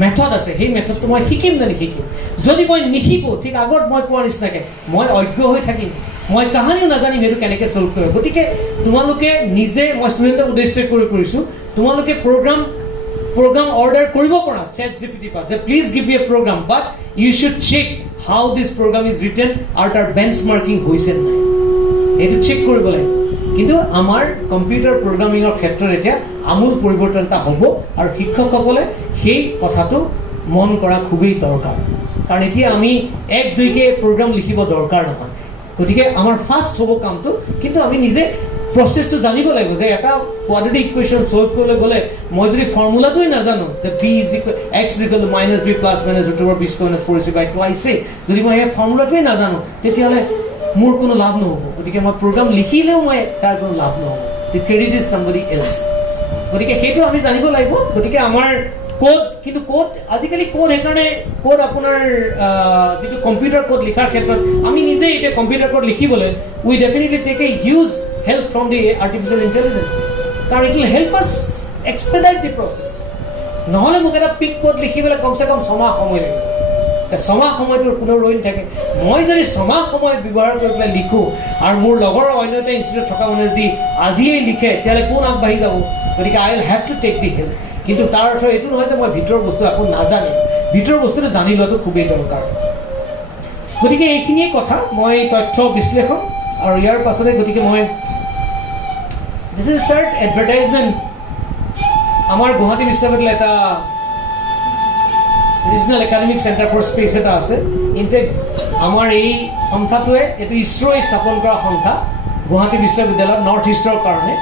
মেথড আছে সেই মেথডটো মই শিকিম নে নিশিকিম? যদি মই নিশিকোঁ, ঠিক আগত মই কোৱা নিচিনাকৈ মই অজ্ঞ হৈ থাকিম, মই কাহানিও নাজানিম সেইটো কেনেকৈ ছল্ভ কৰিব। গতিকে তোমালোকে নিজে, মই ষ্টুডেণ্টক উদ্দেশ্য কৰি কৰিছোঁ, তোমালোকে প্ৰগ্ৰাম অৰ্ডাৰ কৰিব পৰা ChatGPT পৰা যে please give me a program, but you should check how this program is written আৰু তাৰ বেঞ্চ মাৰ্কিং হৈছে নাই, সেইটো চেক কৰিব লাগিব। কিন্তু আমাৰ কম্পিউটাৰ প্ৰগ্ৰামিঙৰ ক্ষেত্ৰত এতিয়া আমূল পৰিৱৰ্তন এটা হ'ব, আৰু শিক্ষকসকলে সেই কথাটো মন কৰা খুবেই দৰকাৰ, কাৰণ এতিয়া আমি 1-2কে প্ৰগ্ৰাম লিখিব দৰকাৰ নহয়। গতিকে আমাৰ ফাৰ্ষ্ট হ'ব কামটো, কিন্তু আমি নিজে প্ৰচেছটো জানিব লাগিব যে এটা কোৱাড্ৰেটিক ইকুৱেশ্যন ছল্ভ কৰিবলৈ গ'লে মই যদি ফৰ্মুলাটোৱে নাজানো যে b = x = -b + -√b² - 4ac/2ic, যদি মই সেই ফৰ্মুলাটোৱে নাজানো তেতিয়াহ'লে মোৰ কোনো লাভ নহ'ব। গতিকে মই প্ৰগ্ৰাম লিখিলেও মই তাৰ কোনো লাভ নহ'ব। দি ক্ৰেডিট ইজ সামবডি এলছ। গতিকে সেইটো আমি জানিব লাগিব। গতিকে আমাৰ কোড, কিন্তু কোড আজিকালি কোড সেইকাৰণে কোড আপোনাৰ যিটো কম্পিউটাৰ কোড লিখাৰ ক্ষেত্ৰত আমি নিজে এতিয়া কম্পিউটাৰ কোড লিখিবলৈ we definitely take a huge help from the artificial intelligence, কাৰণ it will help us expedite the process. নহ'লে মোক এটা পিক কোড লিখিবলৈ কমচে কম 6 মাহ সময় লাগিব। 6 মাহ সময়টো কোনো ৰৈ নাথাকে। মই যদি 6 মাহ সময় ব্যৱহাৰ কৰি পেলাই লিখোঁ আৰু মোৰ লগৰ অন্য এটা ইনষ্টিটিউট থকা মানুহে যদি আজিয়েই লিখে, তেতিয়াহ'লে কোন আগবাঢ়ি যাব? গতিকে I will have to take the help. কিন্তু তাৰ অৰ্থ এইটো নহয় যে মই ভিতৰৰ বস্তু আকৌ নাজানিম। ভিতৰৰ বস্তুটো জানি লোৱাটো খুবেই দৰকাৰ। গতিকে এইখিনিয়ে কথা, মই তথ্য বিশ্লেষণ আৰু ইয়াৰ পাছতে গতিকে মই দিছ ইজ চাৰ্ট এডভাৰটাইজমেণ্ট। আমাৰ গুৱাহাটী বিশ্ববিদ্যালয় এটা regional academic centre for space এটা আছে। ইনফেক্ট আমাৰ এই সংস্থাটোৱে, এইটো ইছৰোই স্থাপন কৰা সংস্থা গুৱাহাটী বিশ্ববিদ্যালয়ত নৰ্থ ইষ্টৰ কাৰণে,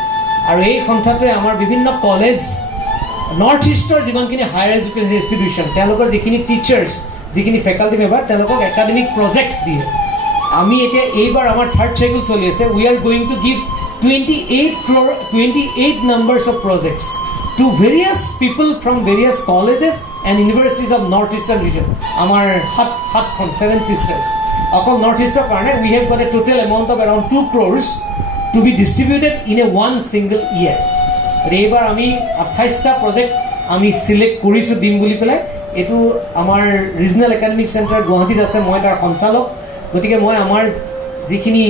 আৰু এই সংস্থাটোৱে আমাৰ বিভিন্ন কলেজ, নৰ্থ ইষ্টৰ যিমানখিনি হায়াৰ এডুকেশ্যন ইনষ্টিটিউশ্যন, তেওঁলোকৰ যিখিনি টিচাৰ্ছ, যিখিনি ফেকাল্টি মেম্বাৰ, তেওঁলোকক একাডেমিক প্ৰজেক্টছ দিয়ে। আমি এতিয়া এইবাৰ আমাৰ 3rd cycle চলি আছে। We are going to give 28 numbers of projects to various people from various colleges and universities of North Eastern region. Amar 7 sisters. Akol North Eastern karone we have got a total amount of around 2 crores to be distributed in a one single year. Ebar ami 28 ta project ami select korisu dim boli pelai. Etu amar regional academic center Guwahati ase, moi tar sonchalok. Gotike moi amar যিখিনি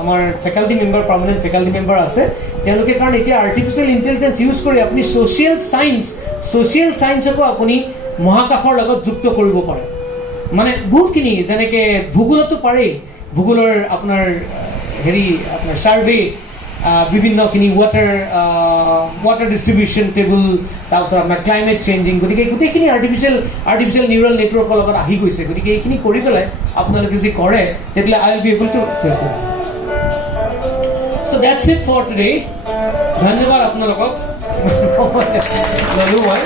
আমাৰ faculty member, permanent faculty member আছে, তেওঁলোকে কাৰণ এতিয়া artificial intelligence use কৰি আপুনি social চায়েন্সকো আপুনি মহাকাশৰ লগত যুক্ত কৰিব পাৰে। মানে বহুতখিনি, যেনেকৈ ভূগোলতো পাৰেই, ভূগোলৰ আপোনাৰ আপোনাৰ ছাৰ্ভে, বিভিন্নখিনি ৱাটাৰ ডিষ্ট্ৰিবিউশ্যন টেবুল, তাৰপিছত আপোনাৰ ক্লাইমেট চেঞ্জিং, গতিকে গোটেইখিনি আৰ্টিফিচিয়েল নিউৰেল নেটৱৰ্কৰ লগত আহি গৈছে। গতিকে এইখিনি কৰি পেলাই আপোনালোকে যদি কৰে তেতিয়াহ'লে I will be able to. So' that's it for today. ধন্যবাদ আপোনালোকক। ল'লোঁ মই।